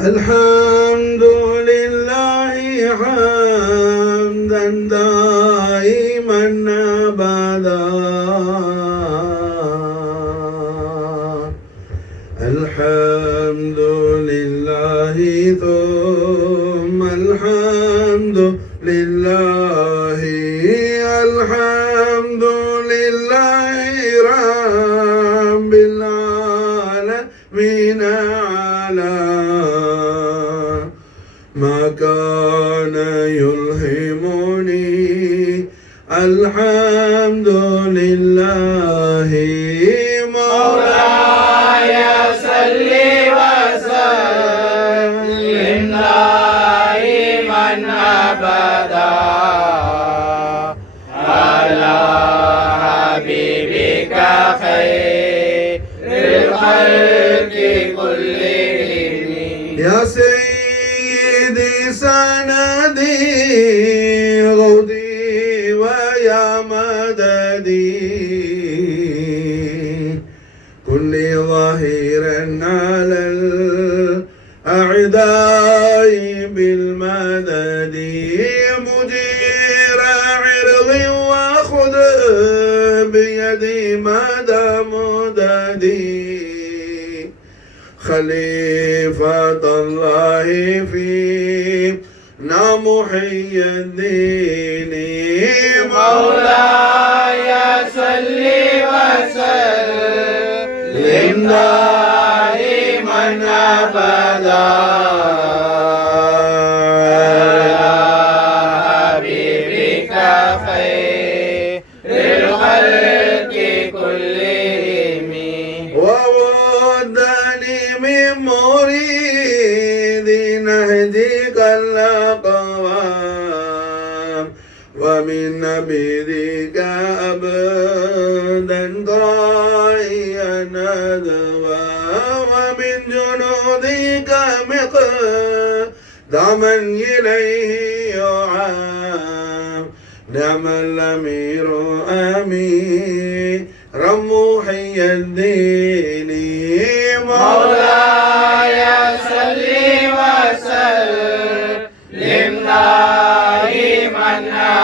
الحمد لله حمدا دائما أبدا الحمد لله ثم الحمد لله الحمد لله رب العالمين على ما كان يلهمني الحمد لله مولاي صل وسلم دائما أبدا على حبيبك خير الخلق كلهم يا سيدي سندي غودي ويا مددي كل ظهيرا على الأعداء بالمدد مدير عرض وخذ بيدي مدى مددي خليفة الله فينا محي الدين مولاي صل وسلم دائما أبدا على حبيبك خير الخلق كلهم وودني من مريد نهديك الأقوام ومن نبيذك أبدا ضائيا ندوا ومن جنودك مقداما إليه يعام نعم الأمير أمير محي الدين مولاي صل وسلم دائما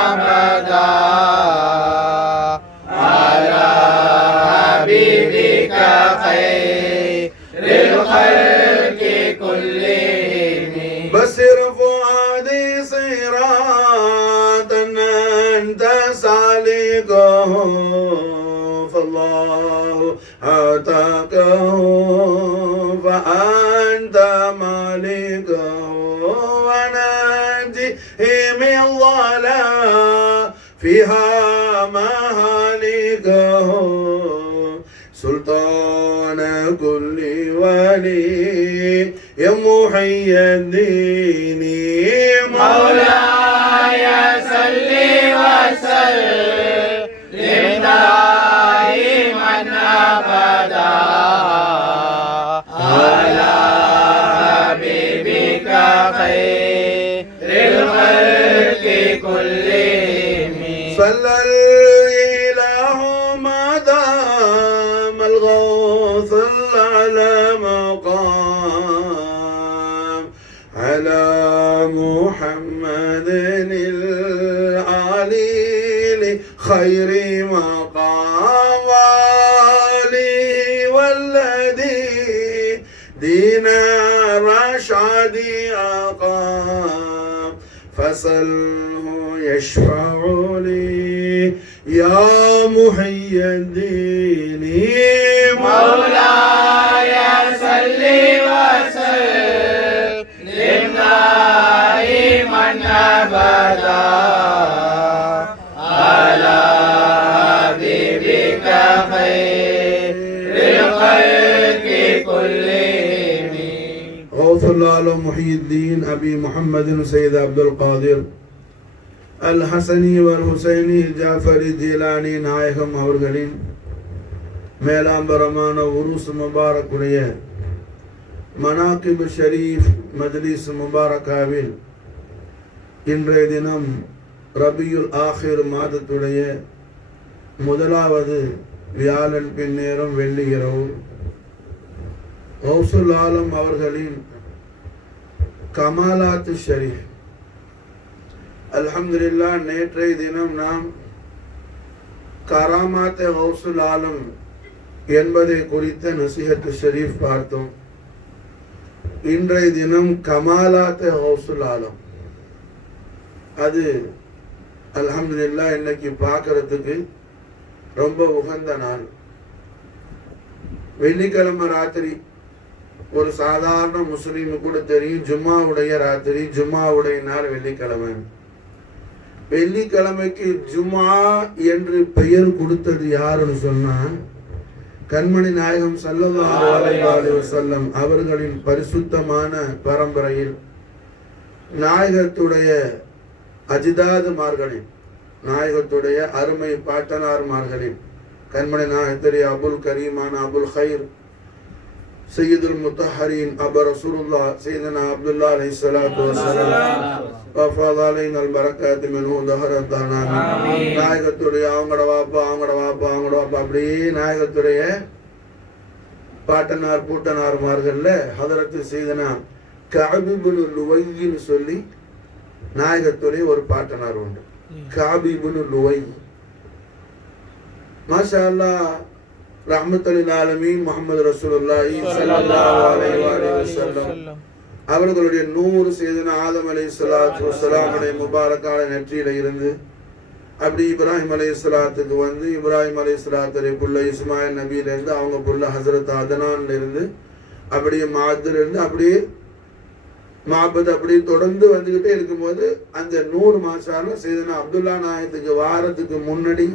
أبدا على حبيبك خير الخلق كلهم بصر فؤادي صراطا أنت سالكه فالله أعطاكه فأنت مالكه ونجيه من ضلال فيها مهالكه سلطان كل ولي يا محي الدين مولاي صل وسلم دائما أبدا على حبيبك خير الخلق كلهم صلى الإله ما دام الغوث على مقام على محمد العلي خير مقام علي والذي دين الرشاد أقام فصله يشفع لي يا محي الدين مولاي صل وسلم دائما أبدا على حبيبك خير الخلق كلهم غوث الله محي الدين أبي محمد سيد عبد القادر الحسني والحسيني Geoffrey Jilani நாயகம் அவர்களின் மேலாம்பரமான உருஸ் முபாரக்குடைய மனாகிப் ஷரீஃப் மஜ்லிஸ் முபாரக்காவில் இன்றைய தினம் ரபியுல் ஆஹிர் மாதத்துடைய முதலாவது வியாழன் பின்னேரம் வெள்ளி இரவு கௌசுல் ஆலம் அவர்களின் கமாலாத்து ஷரீஃப். அல்ஹம்துலில்லாஹ், நேற்றைய தினம் நாம் கராமாத் கௌசுல் ஆலம் என்பதை குறித்த நசிஹத் ஷரீஃப் பார்த்தோம். இன்றைய தினம் கமாலாத் கௌசுல் ஆலம். அது அல்ஹம்துலில்லாஹ் இன்னைக்கு பார்க்கறதுக்கு ரொம்ப உகந்த நாள். வெள்ளிக்கிழமை ராத்திரி ஒரு சாதாரண முஸ்லீமு கூட தெரியும், ஜும்மாவுடைய ராத்திரி, ஜும்மாவுடைய நாள் வெள்ளிக்கிழமை. வெள்ளிக்கிழமைக்கு ஜும்மா என்று பெயர் கொடுத்தது யாருன்னு சொன்னா, கண்மணி நாயகம் ஸல்லல்லாஹு அலைஹி வஸல்லம் அவர்களின் பரிசுத்தமான பரம்பரையில் நாயகத்துடைய அஜிதாதுமார்களில், நாயகத்துடைய அருமை பாட்டனார்மார்களில் கண்மணி நாயகத்துடைய அபுல் கரீமான அபுல் ஹைர் சையதுல் முத்தஹரீன் அபு ரசூலுல்லாஹ் சையதுனா அப்துல்லாஹ் அலைஹிஸ்ஸலாத்து வஸ்ஸலாம் வஃபாத அலைனல் பரக்காத்து மின்ஹு தஹரத்தானா. நாயகத்துடைய அவங்களோட வாப்பா அப்படியே நாயகத்துடைய பாட்டனார் பூட்டனார்மார்கள்ல ஹதரத்து சையதுனா கஅப் இப்னு லுவைன்னு சொல்லி நாயகத்துடைய ஒரு பாட்டனார் உண்டு. கஅப் இப்னு லுவை, மாஷா அல்லாஹ், ரஹ்மத்துல் ஆலமீன் முஹம்மது ரசூலுல்லாஹி ஸல்லல்லாஹு அலைஹி வஸல்லம் அவர்களுடைய 100 சையதுனா ஆதம் அலைஹிஸ்ஸலாத்து வஸ்ஸலாமுடைய முபாரக்கான நெற்றியில இருந்து அப்படி இப்ராஹிம் அலைஹிஸ்ஸலாத்துக்கு வந்து, இப்ராஹிம் அலைஹிஸ்ஸலாத்துடைய புள்ள இஸ்மாயில் நபியில இருந்து, அவங்க புள்ள ஹஸரத் அதனான்ல இருந்து, அப்படியே மாதுல இருந்து, அப்படியே மாபத் அப்படியே தொடர்ந்து வந்துகிட்டே இருக்கும்போது அந்த 100 மாசாலும் சையதுனா அப்துல்லா நாயகத்துக்கு வாரத்துக்கு முன்னாடி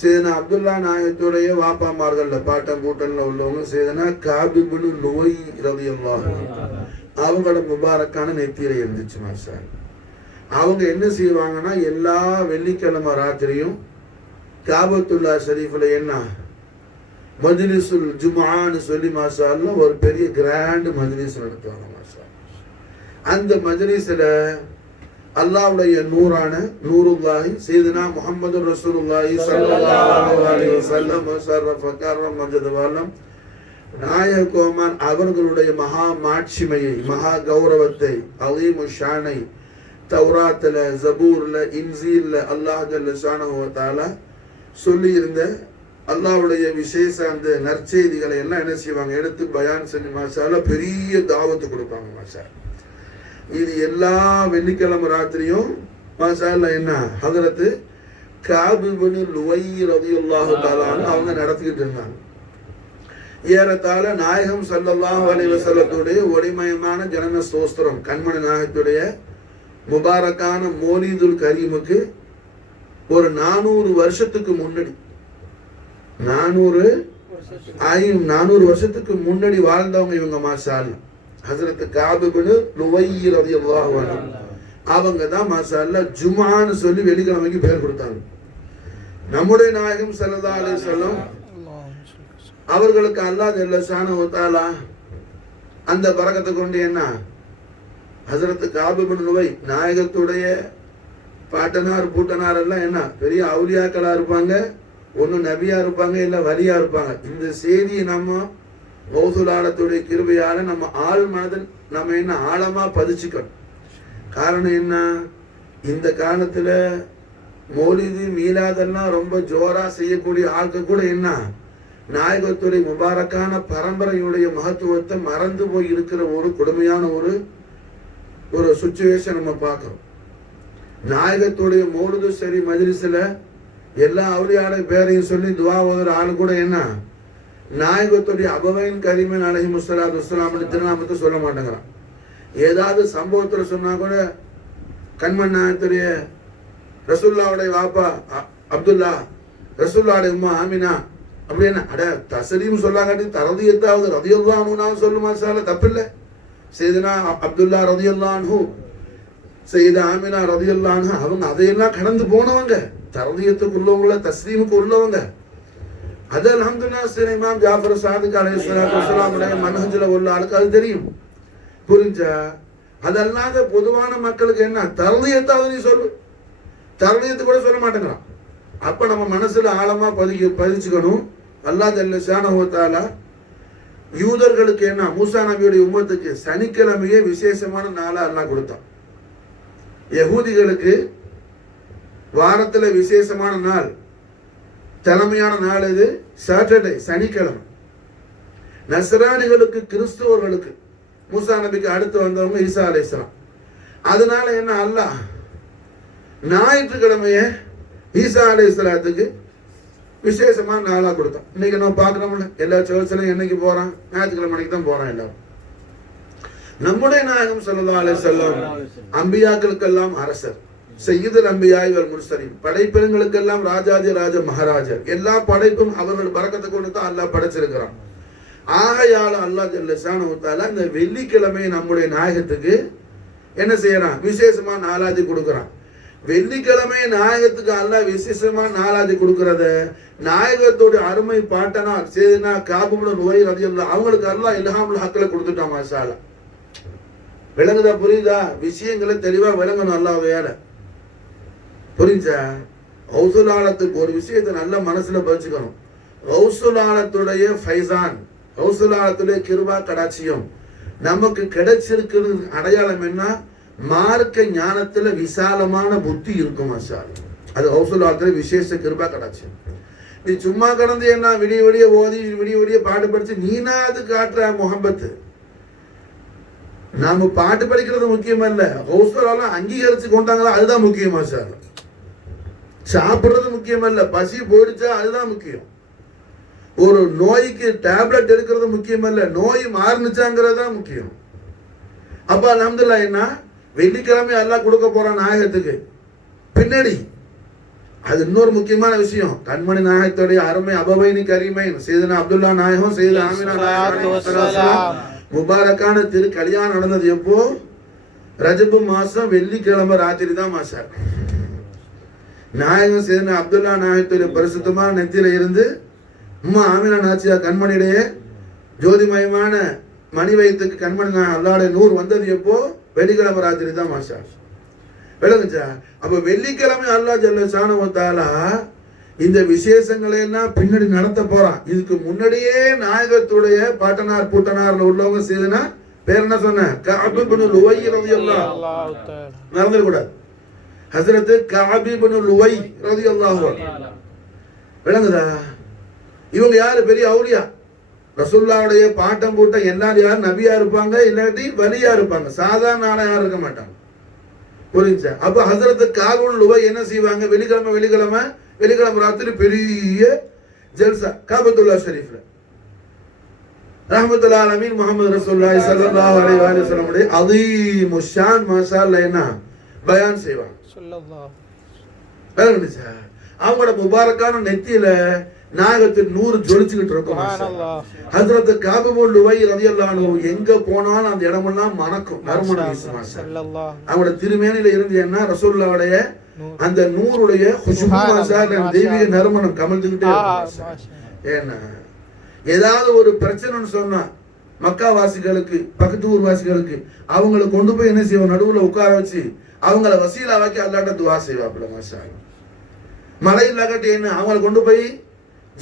சையதுனா அப்துல்லா நாயகத்துடைய வாப்பாமார்கள்ல பாட்டம் கூட்டன்ல உள்ளவங்க சையதுனா கஅப் இப்னு லுவை ரலியல்லாஹு அவங்களோட முபாரக்கான நெத்தியில இருந்துச்சு மாஷா. அவங்க என்ன செய்வாங்கன்னா, எல்லா வெள்ளிக்கிழமை ராத்திரியும் காபத்துல்லா ஷரீஃப்ல என்ன மஜ்லிஸுல் ஜும்ஆன்னு சொல்லி மாஷா அல்லாஹ் ஒரு பெரிய கிராண்ட் மஜ்லிஸ் நடத்துவாங்க மாஷா. அந்த மஜ்லிஸ்ல அல்லாஹ்வுடைய நூறான நூருல்லாஹி சையதுனா முஹம்மது ரசூலுல்லாஹி ஸல்லல்லாஹு அலைஹி வஸல்லம் ஷரஃப கர்ரம் மஜ்து வலம் நாயக கோமான் அவர்களுடைய மகா மாட்சிமையை, மகா கௌரவத்தை, அலீமு ஷானை தௌராத்துல, ஜபூர்ல, இன்ஜீல்ல அல்லாஹ் ஜல்ல ஷானஹு வ தஆலா சொல்லி இருந்த அல்லாஹ்வுடைய விசேஷ அந்த நற்செய்திகளை எல்லாம் என்ன செய்வாங்க, எடுத்து பயான் செஞ்சு மாஷா அல்லாஹ் பெரிய தாவத்து கொடுப்பாங்க மாஷா. இது எல்லா வெள்ளிக்கிழமை ராத்திரியும் மாஷா அல்லாஹ் என்ன ஹதரத்து கஅப் இப்னு லுவை ரலியல்லாஹு தஆலா அவங்க நடத்திக்கிட்டு இருந்தாங்க. ஏறத்தாழ நாயகம் ஸல்லல்லாஹு அலைஹி வஸல்லத்துடைய ஒளிமயமான ஜனன ஸ்தோத்திரம், கண்மணி நாயகத்துடைய முபாரக்கான மௌலிதுல் கரீமுக்கு ஒரு 400 வருஷத்துக்கு முன்னாடி, 400 வருஷத்துக்கு முன்னாடி வாழ்ந்தவங்க இவங்க மாஷா அல்லாஹ். ஹஸரத் கஅப் இப்னு லுவை ரலியல்லாஹு அன்ஹு அவங்க தான் மாஷா அல்லாஹ் ஜும்ஆன்னு சொல்லி வெள்ளிக்கிழமைக்கு பெயர் கொடுத்தாங்க. நம்முடைய நாயகம் ஸல்லல்லாஹு அலைஹி வஸல்லம் அவர்களுக்கு அல்லாஹ் ஜல்ல ஷானஹு வ தஆலா அந்த பரக்கத்தை கொண்டு என்ன ஹஸரத் கஅப் இப்னு லுவை நாயகத்துடைய பாட்டனார் பூட்டனார் எல்லாம் என்ன பெரிய அவுலியாக்களா இருப்பாங்க, ஒன்று நபியா இருப்பாங்க, இல்லை வலியா இருப்பாங்க. இந்த செய்தியை நம்ம கௌசுல் ஆலத்துடைய கிருபையால நம்ம ஆள் மனதில் நம்ம என்ன ஆழமா பதிச்சுக்கணும். காரணம் என்ன, இந்த காலத்துல மௌலிது மீலாதெல்லாம் ரொம்ப ஜோரா செய்யக்கூடிய ஆட்கள் கூட என்ன நாயகத்துடைய முபாரக்கான பரம்பரையுடைய மகத்துவத்தை மறந்து போய் இருக்கிற ஒரு கொடுமையான ஒரு சுச்சுவேஷன் நம்ம பார்க்கிறோம். நாயகத்துடைய மௌலிது சரி மஜ்லிஸ்ல எல்லா அவுலியாட பேரையும் சொல்லி துவா ஓதுற ஆளு கூட என்ன நாயகத்துடைய அபவைன் கரீமன் அலைஹிஸ்ஸலாத்து வஸ்ஸலாம் திருநாமத்தை சொல்ல மாட்டேங்கிறான். ஏதாவது சம்பவத்துல சொன்னா கூட கண்மணி நாயகத்துடைய ரசூலுல்லாஹ்வுடைய வாப்பா அப்துல்லா, ரசூலுல்லாஹ்வுடைய உம்மா ஆமினா அப்படி என்ன அட தஸ்லீம் சொல்லாங்காட்டி தரதியத்தாவது ரலியல்லாஹு அன்ஹு சொல்லுமா சால தப்பில்லை. சையதுனா அப்துல்லா ரலியல்லாஹு அன்ஹு, சையதா ஆமினா ரலியல்லாஹு அன்ஹா அவங்க அதையெல்லாம் கடந்து போனவங்க, தரதியத்துக்கு உள்ளவங்கள, தஸ்லீமுக்கு உள்ளவங்க. அது அல்ஹம்துலில்லாஹ் சரி இமாம் ஜாஃபர் சாதிக் அலைஹிஸ்ஸலாத்து வஸ்ஸலாமுடைய மன்ஹஜ்ல உள்ள ஆளுக்கு அது தெரியும், புரிஞ்சா? அதல்லாத பொதுவான மக்களுக்கு என்ன தரதியத்தாவது நீ சொல்லு, தரதியத்து கூட சொல்ல மாட்டேங்கிறான். அப்ப நம்ம மனசுல ஆழமா பதிச்சுக்கணும். அல்லாஹ் ஜல்ல ஷானஹு வ தஆலா யூதர்களுக்கு என்ன, மூசா நபியுடைய உம்மத்துக்கு சனிக்கிழமையே விசேஷமான நாளா அல்லாஹ் கொடுத்தான். யகூதிகளுக்கு வாரத்துல விசேஷமான நாள், தலைமையான நாள் இது சாட்டர்டே, சனிக்கிழமை. நஸ்ரானிகளுக்கு, கிறிஸ்துவர்களுக்கு, மூசா நபிக்கு அடுத்து வந்தவங்க ஈசா அலைஹிஸ்ஸலாம். அதனால என்ன, அல்லாஹ் ஞாயிற்றுக்கிழமைய ஈசா அலைஹிஸ்ஸலாத்துக்கு விசேஷமான நாளா கொடுத்தோம். இன்னைக்கு நம்ம பார்க்கிறோம்ல, எல்லா சர்ச்சிலும் என்னைக்கு போறான், ஞாயிற்றுக்கிழமை தான் போறான் எல்லாரும். நம்முடைய நாயகம் ஸல்லல்லாஹு அலைஹி வஸல்லம் அம்பியாக்களுக்கெல்லாம் அரசர், சய்யிதுல் அம்பியாய் வல் முர்சலீன், படைப்பினங்களுக்கெல்லாம் ராஜாதி ராஜ மகாராஜர். எல்லா படைப்பும் அவர்கள் பரக்கத்தை கொண்டு தான் அல்லாஹ் படைச்சிருக்கிறான். ஆகையால அல்லாஹ் ஜல்ல ஷானஹு தஆலா இந்த வெள்ளிக்கிழமை நம்முடைய நாயகத்துக்கு என்ன செய்யறான், விசேஷமா நாளாதி கொடுக்குறான். வெள்ளிக்கிழமை நாயகத்துக்கு அல்லாஹ் விசேஷமா நாளாதி கொடுக்கறத நாயகத்தோட அருமை பாட்டனார் சேதுனா காபு இப்னு லுவை ரலியல்லாஹு அவங்களுக்கு அல்லாஹ் இல்ஹாமுல் ஹக்ல கொடுத்துட்டான். மாஷா அல்லாஹ். விளங்குதா, புரியுதா? விஷயங்களை தெளிவா விளங்கணும். அல்லாஹ் வேற புரிஞ்சா? கௌசுல் ஆலத்துக்கு ஒரு விஷயத்தை நல்ல மனசுல பதிச்சுக்கணும். கௌசுல் ஆலத்துடைய ஃபைசான், கௌசுல் ஆலத்துடைய கிருபா கடாட்சியம் நமக்கு கிடைச்சிருக்கிறது அடையாளம் என்ன, மார்க்க ஞானத்துல விசாலமான புத்தி இருக்கும். மாஷா அல்லாஹ். அது கௌசுல் ஆலத்துல விசேஷ கிருபா கடாட்சியம். நீ சும்மா கடந்து என்ன விடிய விடிய ஓதி விடிய விடிய பாட்டு படிச்சு நீனா அது காட்டுற முகம்பத்து. நாம பாட்டு படிக்கிறது முக்கியம் இல்ல, கௌசுல் ஆலம் அங்கீகரிச்சு கொண்டாங்களா அதுதான் முக்கியம். மாஷா அல்லாஹ். சாப்பிடுறது முக்கியம் இல்ல, பசி போயிடுச்சா அதுதான் முக்கியம். ஒரு நோய்க்கு டேப்லெட் எடுக்கிறது முக்கியம் இல்ல, நோய் மாறுனுச்சாங்கிறது தான் முக்கியம். அப்ப அல்ஹம்துலில்லாஹ் என்ன, வெள்ளிக்கிழமை அல்லாஹ் கொடுக்க போறான் நாயகத்துக்கு. பின்னாடி அது இன்னொரு முக்கியமான விஷயம், கண்மணி நாயகத்துடைய அருமை அபவைனி கரீமைன் சையதுனா அப்துல்லா நாயகம், சையது ஆமினா நாயகம் முபாரக்கான திரு கல்யாணம் நடந்தது எப்போ, ரஜபு மாசம் வெள்ளிக்கிழமை ராத்திரி தான். மாஷா நாயகம் சையதுனா அப்துல்லா நாயகத்துடைய பரிசுத்தமான நெத்தியில இருந்து உம்மா ஆமினா நாச்சியா கண்மணியுடைய ஜோதிமயமான மணி வயத்துக்கு கண்மணி அல்லாஹ்வுடைய நூறு வந்தது எப்போ, வெள்ளிக்கிழமை ராத்திரி தான். மாஷா விளங்குச்சா? அப்ப வெள்ளிக்கிழமை அல்லாஹ் ஜல்ல ஷானஹு தஆலா இந்த விசேஷங்களை எல்லாம் பின்னாடி நடத்த போறான். இதுக்கு முன்னாடியே நாயகத்துடைய பாட்டனார் பூட்டனார்ல உள்ளவங்க செய்தனா பேர் என்ன சொன்ன, கஅப் இப்னு லுவை ரலியல்லாஹு தஆலா. மறந்துட கூடாது, ஹஜ்ரத் கஅப் இப்னு லுவை ரலியல்லாஹு அன்ஹு. விளங்குதா? இவங்க யாரு, பெரிய அவுலியா. ரசூலுல்லாஹ்வுடைய பாட்டம் பூட்டம் எல்லாரும் யார், நபியா இருப்பாங்க, இல்லாட்டி வலியா இருப்பாங்க, சாதாரண ஆளா யாரும் இருக்க மாட்டாங்க. புரிஞ்சா? அப்ப ஹஜ்ரத் கஅப் இப்னு லுவை என்ன செய்வாங்க, வெள்ளிக்கிழமை ராத்திரி பெரிய ஜல்சா காபத்துல்லா ஷரீஃப்ல ரஹ்மத்துல் ஆலமீன் முஹம்மது ரசூலுல்லாஹி ஸல்லல்லாஹு அலைஹி வஸல்லம் உடைய அதீமு ஷான் மாஷா அல்லாஹ் என்ன பயான் செய்வாங்க. ஸல்லல்லாஹு அலைஹி வஸல்லம் அவங்களோட முபாரக்கான நெத்தியில நாயகத்தின் நூறு ஜொலிச்சுக்கிட்டு இருக்கும். ஹஜ்ரத் கஅப் இப்னு லுவை ரலியல்லாஹு அன்ஹு எங்க போனாலும் அந்த இடமெல்லாம் மணக்கும், நறுமணம் வீசும். அவங்களோட திருமேனில இருந்து என்ன, ரசூலுல்லாஹ்வுடைய அந்த நூறுடைய குஷ்பு மாஷா அல்லாஹ் தெய்வீக நறுமணம் கமழ்ந்துகிட்டே இருக்கும். ஏன்னா ஏதாவது ஒரு பிரச்சனைன்னு சொன்னா மக்கா வாசிகளுக்கு, பக்கத்து ஊர் வாசிகளுக்கு அவங்களை கொண்டு போய் என்ன செய்வோம், நடுவுல உட்கார வச்சு அவங்கள வசீலா வாக்கி அல்லாஹ்ட்ட துஆ செய்வாப்ல. மாஷா அல்லாஹ். மலை இல்லாட்டி என்ன, அவங்களை கொண்டு போய்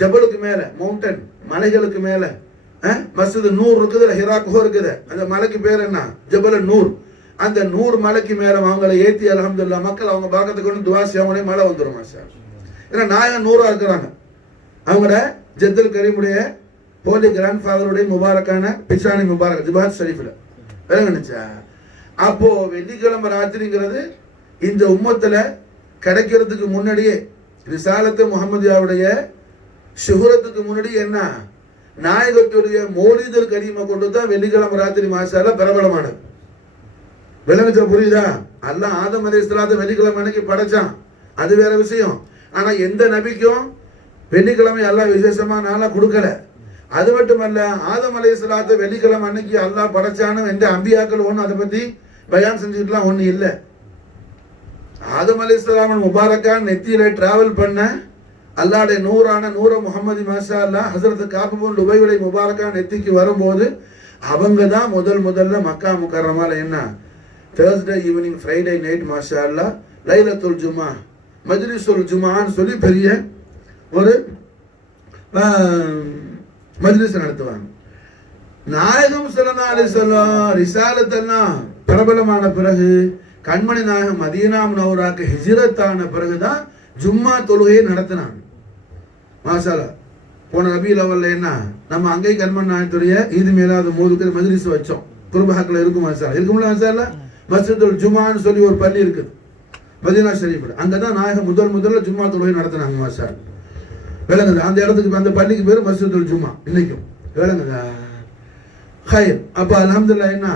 ஜபலுக்கு மேல, மவுண்டன் மலைகளுக்கு மேல மஸ்ஜித் நூர் இருக்குது, ஹிரா குஹா இருக்குது, அந்த மலைக்கு பேர் என்ன, ஜபல் நூர். அந்த நூறு மலைக்கு மேல அவங்களை ஏத்தி அல்ஹம்துலில்லாஹ் மக்கள் அவங்க பாக்கத்துக்கு கொண்டு துஆ செய்வாங்களே, மழை வந்துடும். மாஷா அல்லாஹ். ஏன்னா நாயகம் நூறா இருக்கிறாங்க. அவங்களோட ஜத்துல் கரீமுடைய ஹோலி கிராண்ட் ஃபாதருடைய முபாரக்கான பிச்சானி முபாரக் ஜிபாத் ஷரீஃப்ல விளங்குனுச்சா? அப்போ வெள்ளிக்கிழமை ராத்திரிங்கிறது இந்த உம்மத்துல கிடைக்கிறதுக்கு முன்னாடியே, ரிசாலத்து முஹம்மதியாவுடைய ஷுஹரத்துக்கு முன்னாடி என்ன, நாயகத்துடைய மௌலிதுல் கரீமை கொண்டு தான் வெள்ளிக்கிழமை ராத்திரி மாஷா அல்லாஹ் பிரபலமானது. விளங்குச்சா? புரியுதா? அல்லாஹ் ஆதம் அலைஹிஸ்ஸலாத்தை வெள்ளிக்கிழமை அன்னைக்கு படைச்சான், அது வேற விஷயம். ஆனா எந்த நபிக்கும் வெள்ளிக்கிழமை அல்லாஹ் விசேஷமா நாளா கொடுக்கல. அது மட்டுமல்ல, ஆதம் அலைஹிஸ்ஸலாத்தை வெள்ளிக்கிழமை அன்னைக்கு அல்லாஹ் படைச்சான்னு எந்த அம்பியாக்கள் ஒன்றும் அதை பத்தி பயான் செஞ்சுக்கிட்டுலாம் ஒண்ணு இல்லை. ஆதம் அலைஹிஸ்ஸலாம் முபாரக்கான் நெத்தியில டிராவல் பண்ண அல்லாஹ்வுடைய நூறான நூற முஹம்மதி மாஷா அல்லாஹ் ஹஜ்ரத் கஅப் இப்னு லுவையுடைய முபாரக்கான் நெத்திக்கு வரும்போது அவங்க தான் முதல்ல மக்கா முக்கர்ரமால என்ன தேர்ஸ்டே ஈவினிங், ஃப்ரைடே நைட் மாஷா அல்லாஹ் லைலத்துல் ஜுமா, மஜ்லிஸுல் ஜுமான்னு சொல்லி பெரிய ஒரு மஜ்லிஸ் நடத்துவாங்க. நாயகம் ஸல்லல்லாஹு அலைஹி வஸல்லம் ரிசாலத் எல்லாம் பிரபலமான பிறகு கண்மணி நாயகம் மதீனா முனவ்வராக்கு ஹிஜ்ரத்தான பிறகுதான் ஜும்மா தொழுகையை நடத்தினாங்க. மாஷாஅல்லா. போன ரபியுல் அவல்ல என்ன நம்ம அங்கை கண்மணி நாயகத்துடைய ஈது மேலாத மோதுக்கு மஜ்லிஸ் வச்சோம். குர்பஹாக்ல இருக்கும் மாஷாஅல்லா. இருக்கும்ல மாஷாஅல்லா. மஸ்ஜிதுல் ஜுமான்னு சொல்லி ஒரு பள்ளி இருக்குது மதீனா ஷரீஃப்ல. அங்கதான் நாயகம் முதல்ல ஜும்மா தொழுகை நடத்தினாங்க மாஷாஅல்லா. விளங்குது. அந்த இடத்துக்கு அந்த பள்ளிக்கு பேரு மஸ்ஜிதுல் ஜுமா இன்னைக்கும். விளங்குதா? ஹைர். அப்ப அல்ஹம்துலில்லாஹ் என்ன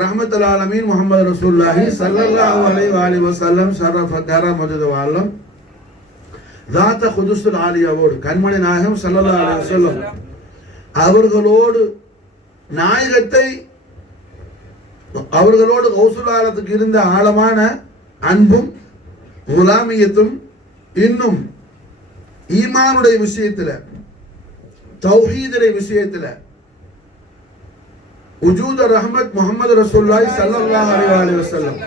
ரஹ்மத்துல் ஆலமீன் முஹம்மது ரசூலுல்லாஹி ஸல்லல்லாஹு அலைஹி வஸல்லம் ஷரஃப கரமது வாலம் ذات குதுஸுல் ஆலியாவோடு கண்மணி நாயகம் ஸல்லல்லாஹு அலைஹி வஸல்லம் அவர்களோடு நாயகத்தை அவர்களோடு கௌசுல் ஆலத்துக்கு இருந்த ஆழமான அன்பும் குலாமியத்தும் இன்னும் ஈமானுடைய விஷயத்துல தௌஹீதுடைய விஷயத்துல உஜூத ரஹ்மத் முஹம்மது ரசூலுல்லாஹி ஸல்லல்லாஹு அலைஹி வஸல்லம்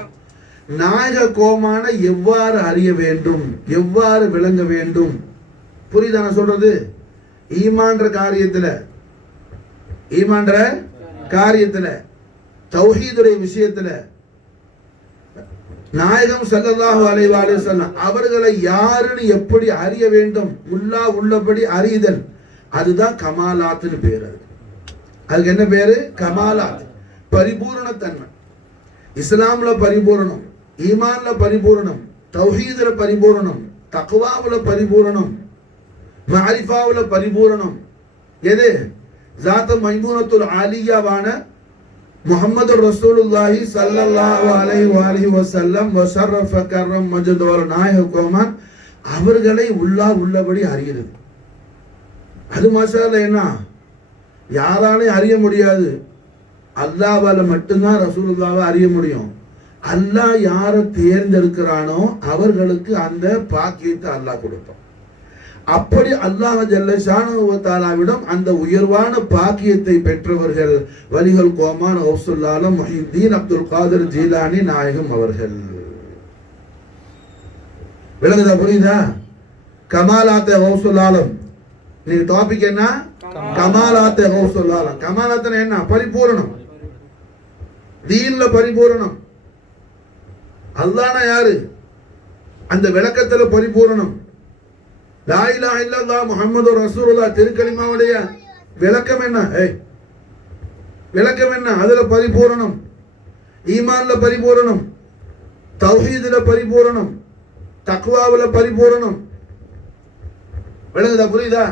நாயக கோமான எவ்வாறு அறிய வேண்டும், எவ்வாறு விளங்க வேண்டும். புரியுதா நான் சொல்றது? ஈமான்ற காரியத்துல தௌஹீதுடைய விஷயத்துல நாயகம் ஸல்லல்லாஹு அலைஹி வஸல்லம் அவர்களை யாருன்னு எப்படி அறிய வேண்டும், உள்ளபடி அறிதல், அதுதான் கமாலாத்துன்னு பேரு. அதுக்கு என்ன பேரு? கமாலாத். பரிபூரணத்தன்மை. இஸ்லாம்ல பரிபூரணம், ஈமான்ல பரிபூரணம், தௌஹீதுல பரிபூரணம், தக்வாவுல பரிபூரணம், மஅரிஃபாவுல பரிபூரணம். எது? ஸாத் மைமூனத்துல் ஆலியாவான முஹம்மது ரசூலுல்லாஹி ஸல்லல்லாஹு அலைஹி வஸல்லம் வஸரஃப கர்ரம் மஜ்து வல் நாயக கோமான் அவர்களை உள்ளபடி அறிகிறது. அது மாஷாஅல்லாஹ் என்ன யாராலையும் அறிய முடியாது. அல்லாஹ்வால மட்டும்தான் ரசூலுல்லாஹ்வை அறிய முடியும். அல்லாஹ் யாரை தேர்ந்தெடுக்கிறானோ அவர்களுக்கு அந்த பாக்கியத்தை அல்லாஹ் கொடுப்பான். அப்படி அல்லாஹ் ஜல்ல ஷானஹு வ தஆலாவிடம் அந்த உயர்வான பாக்கியத்தை பெற்றவர்கள் வலிகள் கோமான் கௌசுல் ஆலம் முஹித்தீன் அப்துல் காதிர் ஜீலானி நாயகம் அவர்கள். விளங்குதா? புரியுதா? கமாலாத்தே கௌசுல் ஆலம். நீங்க டாபிக் என்ன? கமாலாத்தே கௌசுல் ஆலம். கமாலாத்தன என்ன? பரிபூரணம். தீன்ல பரிபூரணம். அல்லாஹ்னா யாரு? அந்த விளக்கத்துல பரிபூரணம். லா இலாஹ இல்லல்லாஹ் முஹம்மது ரசூலுல்லாஹ் திருக்கலிமாவுடைய விளக்கம் என்ன? விளக்கம் என்ன? அதுல பரிபூரணம். ஈமான்ல பரிபூரணம், தௌஹீதுல பரிபூரணம், தக்வாவுல பரிபூரணம். விளங்குதா? புரியுதா?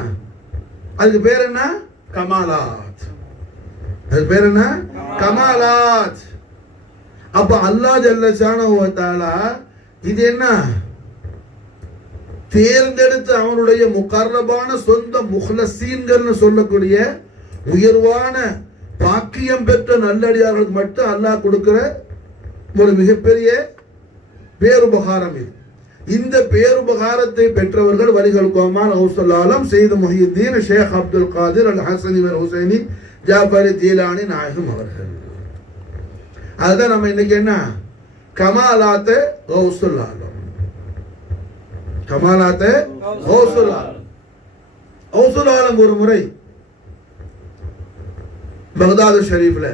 அதுக்கு பேர் என்ன? கமாலாத். அதுக்கு பேர் என்ன? கமாலாத். அப்ப அல்லாஹ் ஜல்ல ஷானஹு வ தஆலா இது என்ன தேர்ந்தெடுத்து அவனுடைய முகர்ரபான சொந்த முஹ்லசீன்கள்னு சொல்லக்கூடிய உயர்வான பாக்கியம் பெற்ற நல்லடியார்களுக்கு மட்டும் அல்லாஹ் கொடுக்கிற ஒரு மிகப்பெரிய பேருபகாரம் இது. இந்த பேருபகாரத்தை பெற்றவர்கள் வலிகள் கோமான் கௌசுல் ஆலம் சையத் முஹித்தீன் ஷேக் அப்துல் காதிர் அல் ஹசனி வல் ஹுசைனி ஜாஃபரி ஜீலானி நாயகம் அவர்கள். அதுதான் நம்ம இன்னைக்கு என்ன கமாலாத்தே கௌசுல் ஆலம். கமாலாத்தே கௌசுல் ஆலம். கௌசுல் ஆலம் ஒரு முறை பக்தாது ஷரீஃப்ல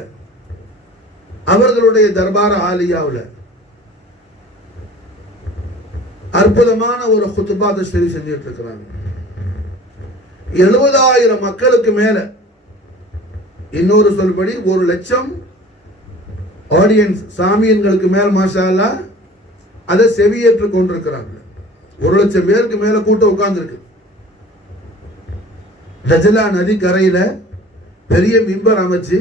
அவர்களுடைய தர்பார் ஆலியாவுல அற்புதமான ஒரு குத்துபாத் ஷரீஃப் செஞ்சுட்டு இருக்கிறாங்க. 70,000 மக்களுக்கு மேல, இன்னொரு சொல்படி 1,00,000 ஆடியன்ஸ் சாமியன்களுக்கு மேல் மாஷா அல்லாஹ் அதை செவியேற்று கொண்டிருக்கிறாங்க. 1,00,000 பேருக்கு மேல கூட்டம் உட்கார்ந்து இருக்கு. தஜ்லா நதி கரையில பெரிய மிம்பர் அமைச்சு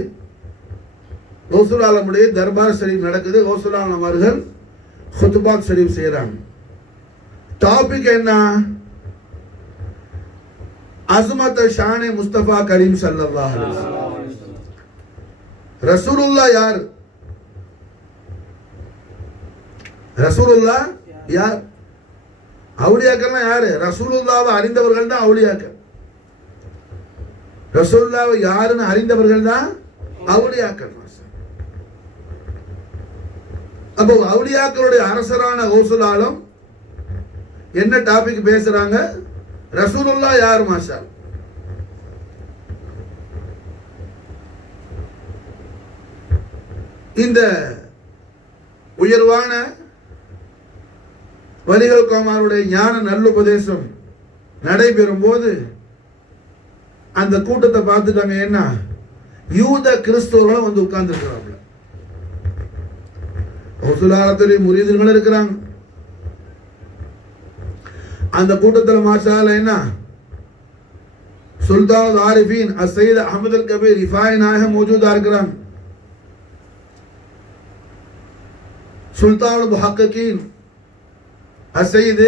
கௌசுல் ஆலமுடைய தர்பார் ஷரீஃப் நடக்குது. கௌசுல் ஆலம் அவர்கள் குத்துபாத் ஷரீஃப் செய்யறாங்க. டாபிக் என்ன? அஸ்மத் ஷானே முஸ்தபா கரீம் ஸல்லல்லாஹு அலைஹி வஸல்லம். ரசூலுல்லாஹ் யார்? ரசூலுல்லாஹ் யார்? அவுலியாக்கள்லாம் யாரு? ரசூலுல்லாஹ்வை அறிந்தவர்கள் தான் அவுலியாக்கள். ரசூலுல்லாஹ் யாருன்னு அறிந்தவர்கள் தான் அவுலியாக்கள். அப்போ அவுலியாக்களுடைய அரசரான கௌசுல் ஆலம் என்ன டாபிக் பேசுறாங்க? ரசூலுல்லாஹ் யார்? மாஷா இந்த உயர்வான வலிகள் கோமாருடைய ஞான நல்லுபதேசம் நடைபெறும் போது அந்த கூட்டத்தை பார்த்துட்டாங்க. என்ன, யூத கிறிஸ்தவர்களும் வந்து உட்கார்ந்து இருக்கிறாங்க. ரசூலுல்லாஹி முரீதுகள் இருக்கிறாங்க. அந்த கூட்டத்தில் மாஷாஅல்லா என்ன, சுல்தான் ஆரிஃபீன் அஸ்ஸையத் அஹ்மத் அல் கபீர் ரிஃபாய் நாயகம் மௌஜூதா இருக்கிறாங்க. சுல்தான் முஹக்கீன் அஸ்ஸையத்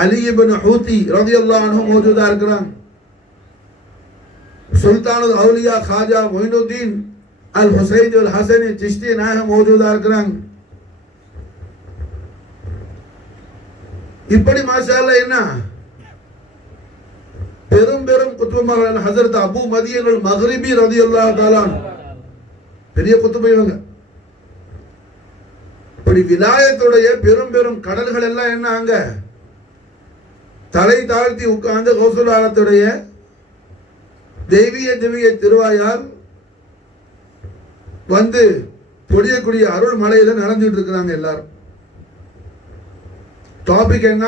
அலி இப்னு ஹூதி ரலியல்லாஹு அன்ஹு மௌஜூதா இருக்கிறாங்க. சுல்தானுல் அவுலியா காஜா மொயினுத்தீன் அல் ஹுசைன் அல் ஹசனி சிஷ்தி நாயகம் மௌஜூதா இருக்கிறாங்க. இப்படி மாஷாஅல்லாஹ் என்ன, பெரும் பெரும் குத்துபமார்கள் ஹஜரத் அபு மதியன் அல் மக்ரிபி ரலியல்லாஹு தஆலா பெரிய குத்துபை இவங்க. இப்படி விலாயத்துடைய பெரும் பெரும் கடல்கள் எல்லாம் என்ன அங்க தலை தாழ்த்தி உட்கார்ந்து கௌசுல் ஆலத்துடைய தெய்வீக திவ்ய திருவாயால் வந்து பொழியக்கூடிய அருள் மலையில நடந்துட்டு இருக்கிறாங்க எல்லாரும். டாபிக் என்ன,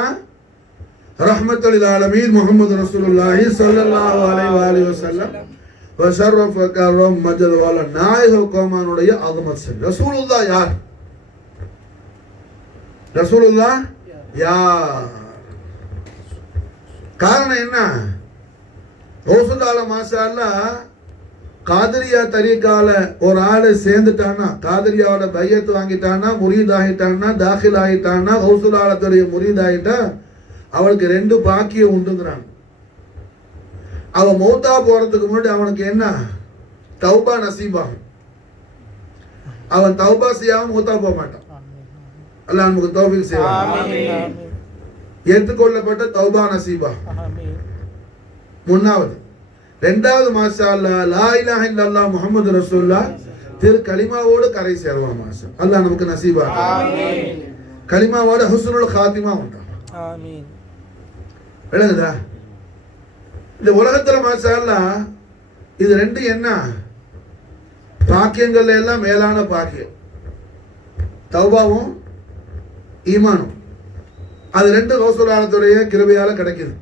ரஹ்மத்துல் ஆலமீன் முஹம்மது ரசூலுல்லாஹி ஸல்லல்லாஹு அலைஹி வஸல்லம் வஷரஃப கரம் மஜ்து வல நாயக கோமானுடைய அஸமத் சரி. ரசூலுல்லாஹ் யார்? ரசூலுல்லாஹ் யார்? காரணம் என்ன, ரசூலுல்லாஹ் மாஷாஅல்லாஹ் காதரியா தரீகால ஒரு ஆளு சேர்ந்துட்டானா, காதரியாவோட பையத்து வாங்கிட்டானா, முரீத் ஆகிட்டானா, தாখিল ஆகிட்டானா, ரசூலுல்லாஹ்வுடைய முரீத் ஆகிட்டா அவனுக்கு 2 பாக்கியம் உண்டுங்கிறாங்க. அவன் மௌத்தா போறதுக்கு முன்னாடி அவனுக்கு என்ன, தௌபா நசீபாகும். அவன் தௌபா செய்யாம மௌத்தா போக மாட்டான். அல்லாஹ் நமக்கு தௌஃபீக் செய்வான். ஏற்றுக்கொள்ளப்பட்ட தௌபா நசீபா முன்னாவது. 2வது மாஷாஅல்லாஹ் லா இலாஹ இல்லல்லாஹ் முஹம்மது ரசூலுல்லாஹ் திரு கலிமாவோடு கரை சேருவான். மாஷா அல்லாஹ் நமக்கு நசீபா ஆமீன். கலிமாவோட ஹுஸ்னுல் காத்திமா உண்டா. ஆமீன். விளங்குதா? இந்த உலகத்துல மாஷாஅல்லாஹ் இது 2 என்ன பாக்கியங்கள் எல்லாம் மேலான பாக்கியம், தௌபாவும் ஈமானும். அது 2 ரசூலுல்லாஹ்வுடைய கிருபையால கிடைக்குது.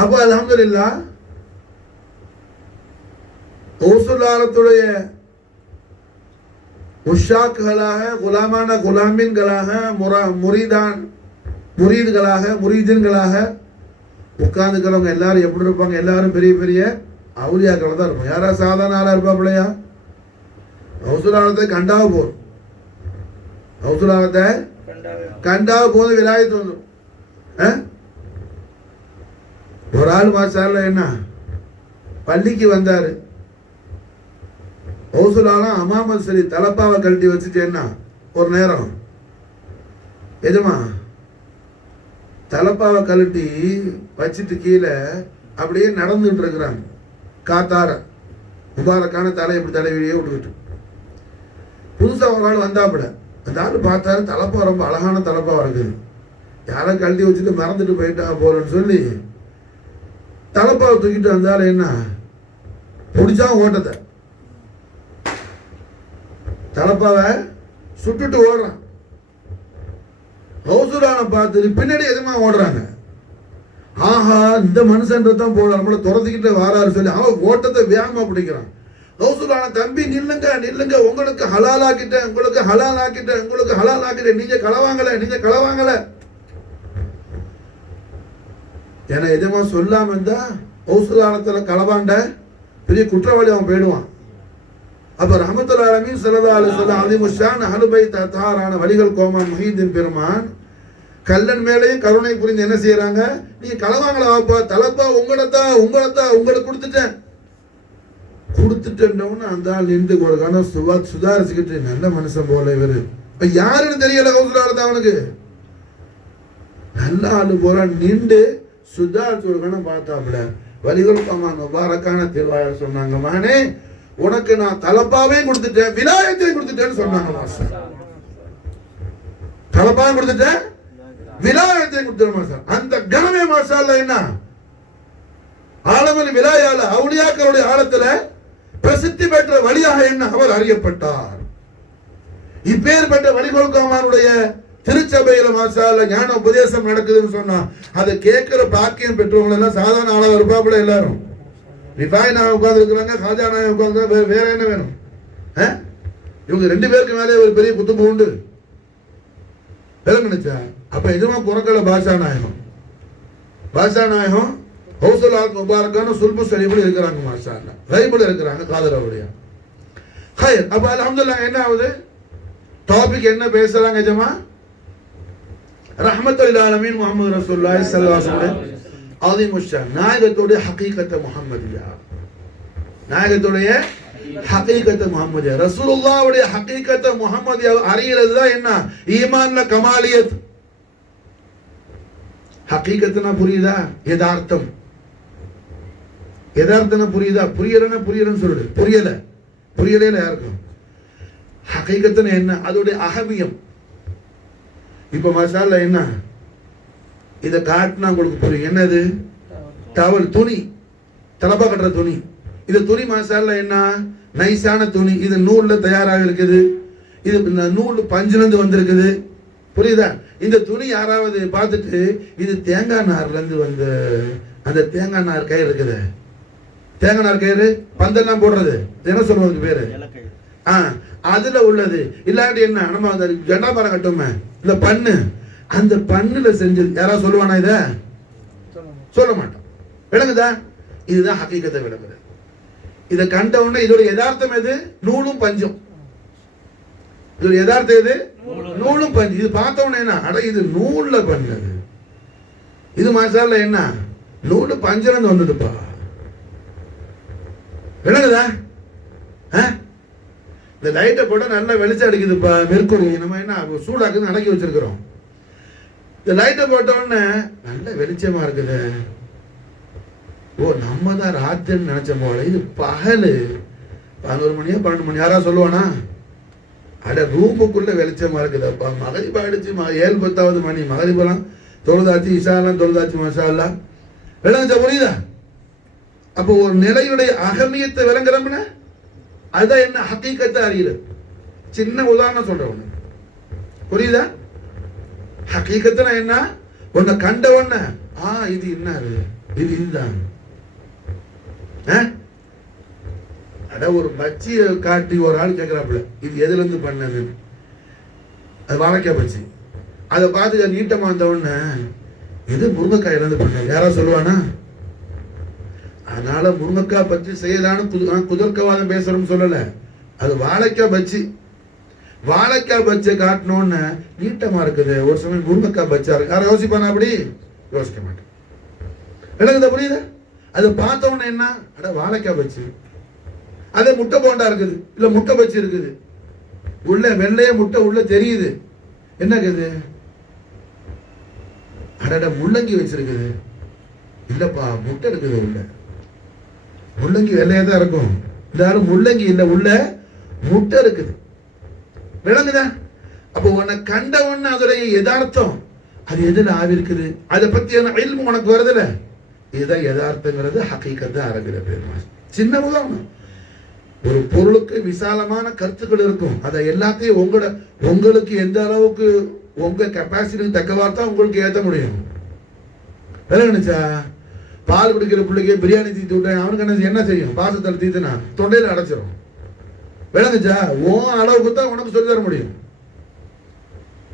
அப்ப அல்ஹம்துலில்லாஹ் ரசூலுல்லாஹ்வுடைய முஷாக்களாக, குலாமான குலாமின்களாக, முரீதுகளாக உட்கார்ந்துக்கிறவங்க எல்லாரும் எப்படி இருப்பாங்க? எல்லாரும் பெரிய பெரிய அவுலியாக்கள் தான் இருப்பாங்க. யாரா சாதாரண ஆளா இருப்பாப்பிள்ளையா? ரசூலுல்லாஹ்வை கண்டாவ போதும், ரசூலுல்லாஹ்வை கண்டாவ போதும் விலாயத்து வந்துடும். ஒரு ஆள் மாஷாஅல்லாஹ் என்ன பள்ளிக்கு வந்தாரு. ரசூலுல்லாஹ் அமாமத் சரி தலப்பாவை கழட்டி வச்சுட்டு என்ன ஒரு நேரம் எஜமா தலப்பாவை கழட்டி வச்சுட்டு கீழே அப்படியே நடந்துட்டு இருக்கிறாங்க. காத்தார முபாரக்கான தலை இப்படி தலைவிழியே விட்டுக்கிட்டு புதுசா ஒரு ஆள் வந்தாப்புல. அந்த ஆள் பார்த்தாரு, தலப்பா ரொம்ப அழகான தலப்பா இருக்குது, யாரை கழட்டி வச்சுட்டு மறந்துட்டு போயிட்டா போறேன்னு சொல்லி தலப்பாவை தூக்கிட்டு வந்தாலும் என்ன பிடிச்சா ஓட்டத்தை தலப்பாவை சுட்டுட்டு ஓடுறான். ரசூலுல்லாஹ் பார்த்துட்டு பின்னாடி எதுமா ஓடுறாங்க. ஆஹா, இந்த மனுஷன்றதான் போல நம்மள துரத்திக்கிட்டு வாராரு சொல்லி அவன் ஓட்டத்தை வேகமா பிடிக்கிறான். ரசூலுல்லாஹ் தம்பி நில்லுங்க நில்லுங்க, உங்களுக்கு ஹலால் ஆக்கிட்டேன், உங்களுக்கு ஹலால் ஆக்கிட்டேன், உங்களுக்கு ஹலால் ஆக்கிட்டேன், நீங்க களவாங்கல. ஏன்னா எதுமா சொல்லாம இருந்தா ரசூலுல்லாஹ்ல களவாண்ட பெரிய குற்றவாளி அவன் போயிடுவான். அப்ப ரஹ்மத்துல் ஆலமீன் ஸல்லல்லாஹு அலைஹி வஸல்லம் அலிமுஷான் அஹ்லுல் பைத் தஹாரான வலிகள் கோமான் முஹீதீன் பெருமான் கல்லன் மேலேயும் கருணை புரிந்து என்ன செய்யறாங்க, நீங்க களவாங்களா வாப்பா, தலப்பா உங்களத்தான் உங்களுக்கு கொடுத்துட்டேன்னு அந்த ஆள் நின்று ஒரு கணம் சுதாரிச்சுக்கிட்டு நல்ல மனுஷன் போல இவரு யாருன்னு தெரியல. கௌசுலாலதான் அவனுக்கு நல்ல ஆளு போல நின்று சுதாரிச்சு ஒரு கணம் பார்த்தாப்புல வலிகள் கோமான் முபாரக்கான திருவாயார் சொன்னாங்க, மகனே உனக்கு நான் தலப்பாவே கொடுத்துட்டேன், விலாயத்தையும் கொடுத்துட்டேன்னு சொன்னாங்க. தலப்பாவையும் கொடுத்துட்டேன், விலாயத்தையும் கொடுத்துட்டேன். அந்த கனமே மாஷா அல்லாஹ் என்ன ஆலமில் விலாயால அவுலியாக்களுடைய ஆழத்துல பிரசித்தி பெற்ற வழியாக என்ன அவர் அறியப்பட்டார். இப்பேற்பட்ட வழிகொடுக்காமனுடைய திருச்சபையில மாசால ஞான உபதேசம் நடக்குதுன்னு சொன்னா அதை கேட்கிற பாக்கியம் பெற்றவங்க எல்லாம் சாதாரண ஆளா இருப்பாப்புல. எல்லாரும் ரிஃபாய் நாயகம் உட்கார்ந்து இருக்கிறாங்க, காஜா நாயகம் உட்கார்ந்து, வேற என்ன வேணும்? இவங்க 2 பேருக்கு மேலே ஒரு பெரிய குத்தும்பு உண்டு. நினைச்சா அப்ப எதுமா குறக்கல பாஷா நாயகம். பாஷா நாயகம் ஹவுசுல் ஆல் முபாரக்கான சுல்பு ஷரீஃப்ல இருக்கிறாங்க, மாஷா அல்லாஹ் ரைபுல இருக்கிறாங்க காதரவுடைய. ஹைர். அப்ப அல்ஹம்துலில்லாஹ் என்ன ஆகுது? டாபிக் என்ன பேசுறாங்க ஜமா? ரஹ்மத்துல் ஆலமீன் முஹம்மது ரசூலுல்லாஹி ஸல்லல்லாஹு அலைஹி வஸல்லம் ஆலிமுஷா நாயகத்துடைய ஹகீகத் முஹம்மதியா, நாயகத்துடைய ஹகீகத் முஹம்மதியா, ரசூலுல்லாஹ்வுடைய ஹகீகத் முஹம்மதியா அறியறது தான் என்ன? ஈமான்ல கமாலியத். ஹகீகத்னா புரியுதா? யதார்த்தம். யதார்த்தம்னா புரியுதா? புரியலன்னு சொல்லுது. புரியல யாருக்கும். ஹகீகத்னா என்ன? அதோடைய அகமியம். இப்ப மசாலா என்ன? இதை காட்டினா உங்களுக்கு புரியும். என்னது? டவல், துணி, தலப்பா கட்டுற துணி. இது துணி மசாலா என்ன? நைஸான துணி. இது நூல்ல தயாராக இருக்குது. இது நூல் பஞ்சிலிருந்து வந்திருக்குது. புரியுதா? இந்த துணி யாராவது பார்த்துட்டு இது தேங்காய் நார்ல இருந்து வந்த அந்த தேங்காய் நார் கயிறு இருக்குது, தேங்காய் நார் கயிறு பந்தெல்லாம் போடுறது என்ன சொல்றதுக்கு பேரு? அதுல உள்ளது. இல்லாட்டி என்ன நம்ம அந்த ஜண்டாபாரம் கட்டுமே இந்த பண்ணு, அந்த பண்ணுல செஞ்சது யாராவது சொல்லுவானா? இத சொல்ல மாட்டோம். விளங்குதா? இதுதான் ஹகீகத்தை விளங்குது. இதை கண்ட உடனே இதோட யதார்த்தம் எது? நூலும் பஞ்சும். இதோட யதார்த்தம் எது? நூலும் பஞ்சு. இது பார்த்த உடனே என்ன? அட இது நூல்ல பண்ணது. இது மாசால என்ன? நூலு பஞ்சு வந்ததுப்பா. விளங்குதா? இந்த லைட்டை போட நல்லா வெளிச்சம் அடிக்குதுப்பா. மெர்க்குரி நம்ம என்ன சூடாக்குன்னு அடக்கி வச்சிருக்கிறோம். இந்த லைட்டை போட்ட உடனே நல்ல வெளிச்சமா இருக்குது. ஓ நம்ம தான் ராத்திரின்னு நினைச்ச போல. இது பகலு 11 மணியா 12 மணி. யாரா சொல்லுவானா? அட ரூமுக்குள்ள வெளிச்சமா இருக்குதுப்பா. மகரிப் ஆயிடுச்சு, 7-10 மணி. மகரிபெல்லாம் தொழுதாச்சு, இஷாலாம் தொழுதாச்சு. மாஷா அல்லாஹ். விளங்குச்சா? புரியுதா? அப்போ ஒரு நிலையுடைய அகமியத்தை விளங்குறோம்னா அதுதான் என்ன? ஹகீகத்தை அறியுறது. சின்ன உதாரணம் சொல்றேன் ஒண்ணு. புரியுதா? ஹகீகத்துனா என்ன? உன்னை கண்ட உடனே இது என்ன? இது இதுதான். அட ஒரு பச்சியை காட்டி ஒரு ஆள் கேட்கிறாப்புல, இது எதுல இருந்து பண்ணது? அது வாழைக்காய் பச்சி. அதை பார்த்து நீட்டமா வந்த உடனே இது முருங்கைக்காயில இருந்து பண்ணது. யாராவது சொல்லுவானா? அதனால முருங்கைக்காய் பச்சி செய்யலான்னு குதர்க்கவாதம் பேசுறோம்னு சொல்லல. அது வாழைக்காய் பச்சி. வாழைக்காய் பச்சை காட்டணும்னு நீட்டமா இருக்குது. ஒரு சமயம் முருங்கைக்காய் பச்சா இருக்கு. யாரும் யோசிப்பானா? அப்படி யோசிக்க மாட்டேன். விளங்குதா? புரியுதா? அதை பார்த்த உடனே என்ன? அட வாழைக்காய் பச்சி. அதே முட்டை போண்டா இருக்குது, இல்ல முட்டை பச்சி இருக்குது. உள்ள வெள்ளைய முட்டை உள்ள தெரியுது. என்ன இருக்குது? அடட முள்ளங்கி வச்சிருக்குது. இல்லப்பா முட்டை இருக்குது உள்ள. முள்ளங்கி வெள்ளையா தான் இருக்கும். இருந்தாலும் முள்ளங்கி இல்ல, உள்ள முட்டை இருக்குது. விளங்குதா? அப்போ உன்னை கண்ட உடனே அதோடைய யதார்த்தம் அது எதுல ஆவிருக்குது? அதை பத்தியான இல்மு உனக்கு வருதுல. இதுதான் யதார்த்தங்கிறது. ஹகீகத்தை அரபில பேர். சின்ன உதாரணம். ஒரு பொருளுக்கு விசாலமான கருத்துக்கள் இருக்கும். அதை எல்லாத்தையும் உங்களுக்கு எந்த அளவுக்கு உங்க கெப்பாசிட்டிக்கு தக்கவார்த்தா உங்களுக்கு ஏற்ற முடியும். விளங்குச்சா? பால் குடிக்கிற பிள்ளைக்கு பிரியாணி தீத்து விட்டேன், அவனுக்கு என்ன செய்யும்? பாசத்தில் தீத்துனா தொண்டையில அடைச்சிடும். விளங்குச்சா? உன் அளவுக்கு தான் உனக்கு சொல்லி தர முடியும்.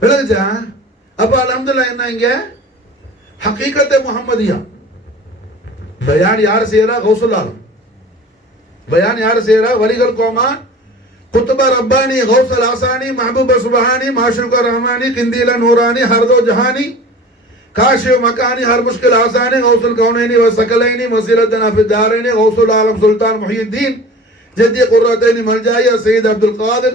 விளங்குச்சா? அப்ப அல்ஹம்துலில்லாஹ் என்ன இங்க ஹகீகத்தை முஹம்மதியா பயான் யார் செய்யறா? கௌசுல் ஆலம். बयान यार सेरा वलीगल कोमान कुतुबा रब्बानी गौसल आसानी महबूब सुबहानी माशरुका रहमानी किंदीला नूरानी हरदो जहानी काशिफ मकानी हर मुश्किल आसानी गौसल कौनैनी व सकलैनी वसीलतना फिद दारैनी गौसल आलम सुल्तान मुहीद्दीन जद्दी कुर्रतैनी मलजाई सैयद अब्दुल कादिर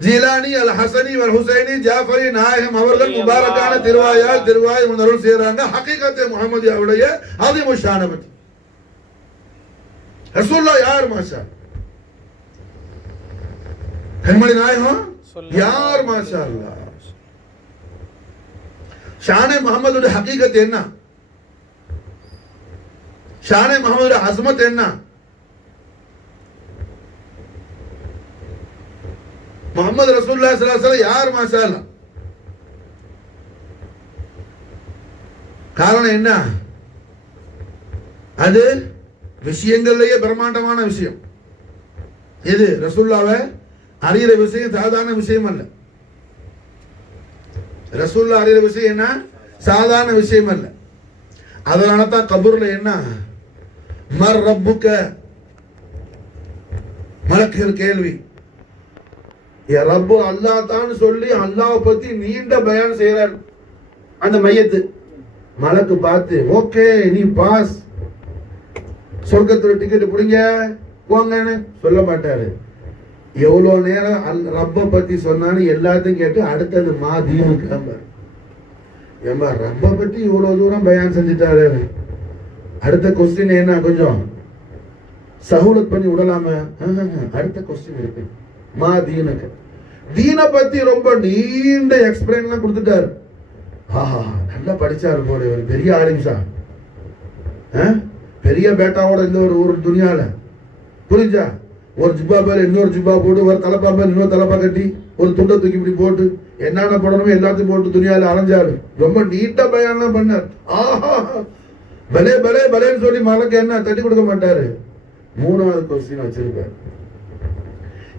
जीलानी अल हसनी वल हुसैनी जाफरी नायகம் அவர்கள் முபாரக்கான திருவாய் உணர்வு செய்றாங்க. ஹகீகத்தை முஹம்மதியா உடைய அதிமுஷான பத்தி ரசூலுல்லாஹ் யார்? மாஷா கண்மணி நாயகம் யார்? மாஷா அல்லாஹ். ஷானே முஹம்மதுடைய ஹகீகத் என்ன? ஷானே முகமது அஸ்மத் என்ன? முகமது ரசூலுல்லாஹி ஸல்லல்லாஹு அலைஹி வஸல்லம் யார் மாஷா அல்லாஹ்? காரணம் என்ன? அது விஷயங்கள்லயே பிரம்மாண்டமான விஷயம். எது? ரசூலுல்லாஹ்வை அறிகிற விஷயம் சாதாரண விஷயம் அல்ல. ரசூலுல்லாஹ் அறிகிற விஷயம் என்ன? சாதாரண விஷயம் அல்ல. அதனால தான் கபூர்ல என்ன மர் ரப்புக்க மலக்குகள் கேள்வி, என் ரப்பு அல்லாஹ் தான் சொல்லி அல்லாஹ் பத்தி நீண்ட பயான் செய்யறார். அந்த மையத்து மலக்கு பார்த்து ஓகே நீ பாஸ், சொர்க்கத்துல டிக்கெட் பிடிங்க போங்கன்னு சொல்ல மாட்டாரு. எவ்வளவு நேரம் ரப்ப பத்தி சொன்னாலும் எல்லாத்தையும் கேட்டு அடுத்தது மாதின்னு ஏமா ரப்ப பத்தி இவ்வளவு தூரம் பயான் செஞ்சுட்டாரு, அடுத்த கொஸ்டின் என்ன கொஞ்சம் சஹூலத் பண்ணி விடலாம? அடுத்த கொஸ்டின் இருக்கு மா தீனுக்கு. தீனை பத்தி ரொம்ப நீண்ட எக்ஸ்பிளைன் எல்லாம் கொடுத்துட்டாரு. ஆஹா நல்லா படிச்சாரு போல, ஒரு பெரிய ஆலிம்சா, பெரிய பேட்டாவோட இந்த ஒரு துணியால புரிஞ்சா, ஒரு ஜிப்பா பேர் இன்னொரு ஜிப்பா போட்டு, ஒரு தலைப்பா பேர் இன்னொரு தலைப்பா கட்டி, ஒரு துண்டை தூக்கி இப்படி போட்டு என்னென்ன போடணுமோ எல்லாத்தையும் போட்டு துணியால அலைஞ்சாரு. ரொம்ப நீட்டா பயான்லாம் பண்ணார். ஆஹா பலே பலே பலேன்னு சொல்லி மலக்கு என்ன தட்டி கொடுக்க மாட்டாரு. மூணாவது கொஸ்டின் வச்சிருக்காரு.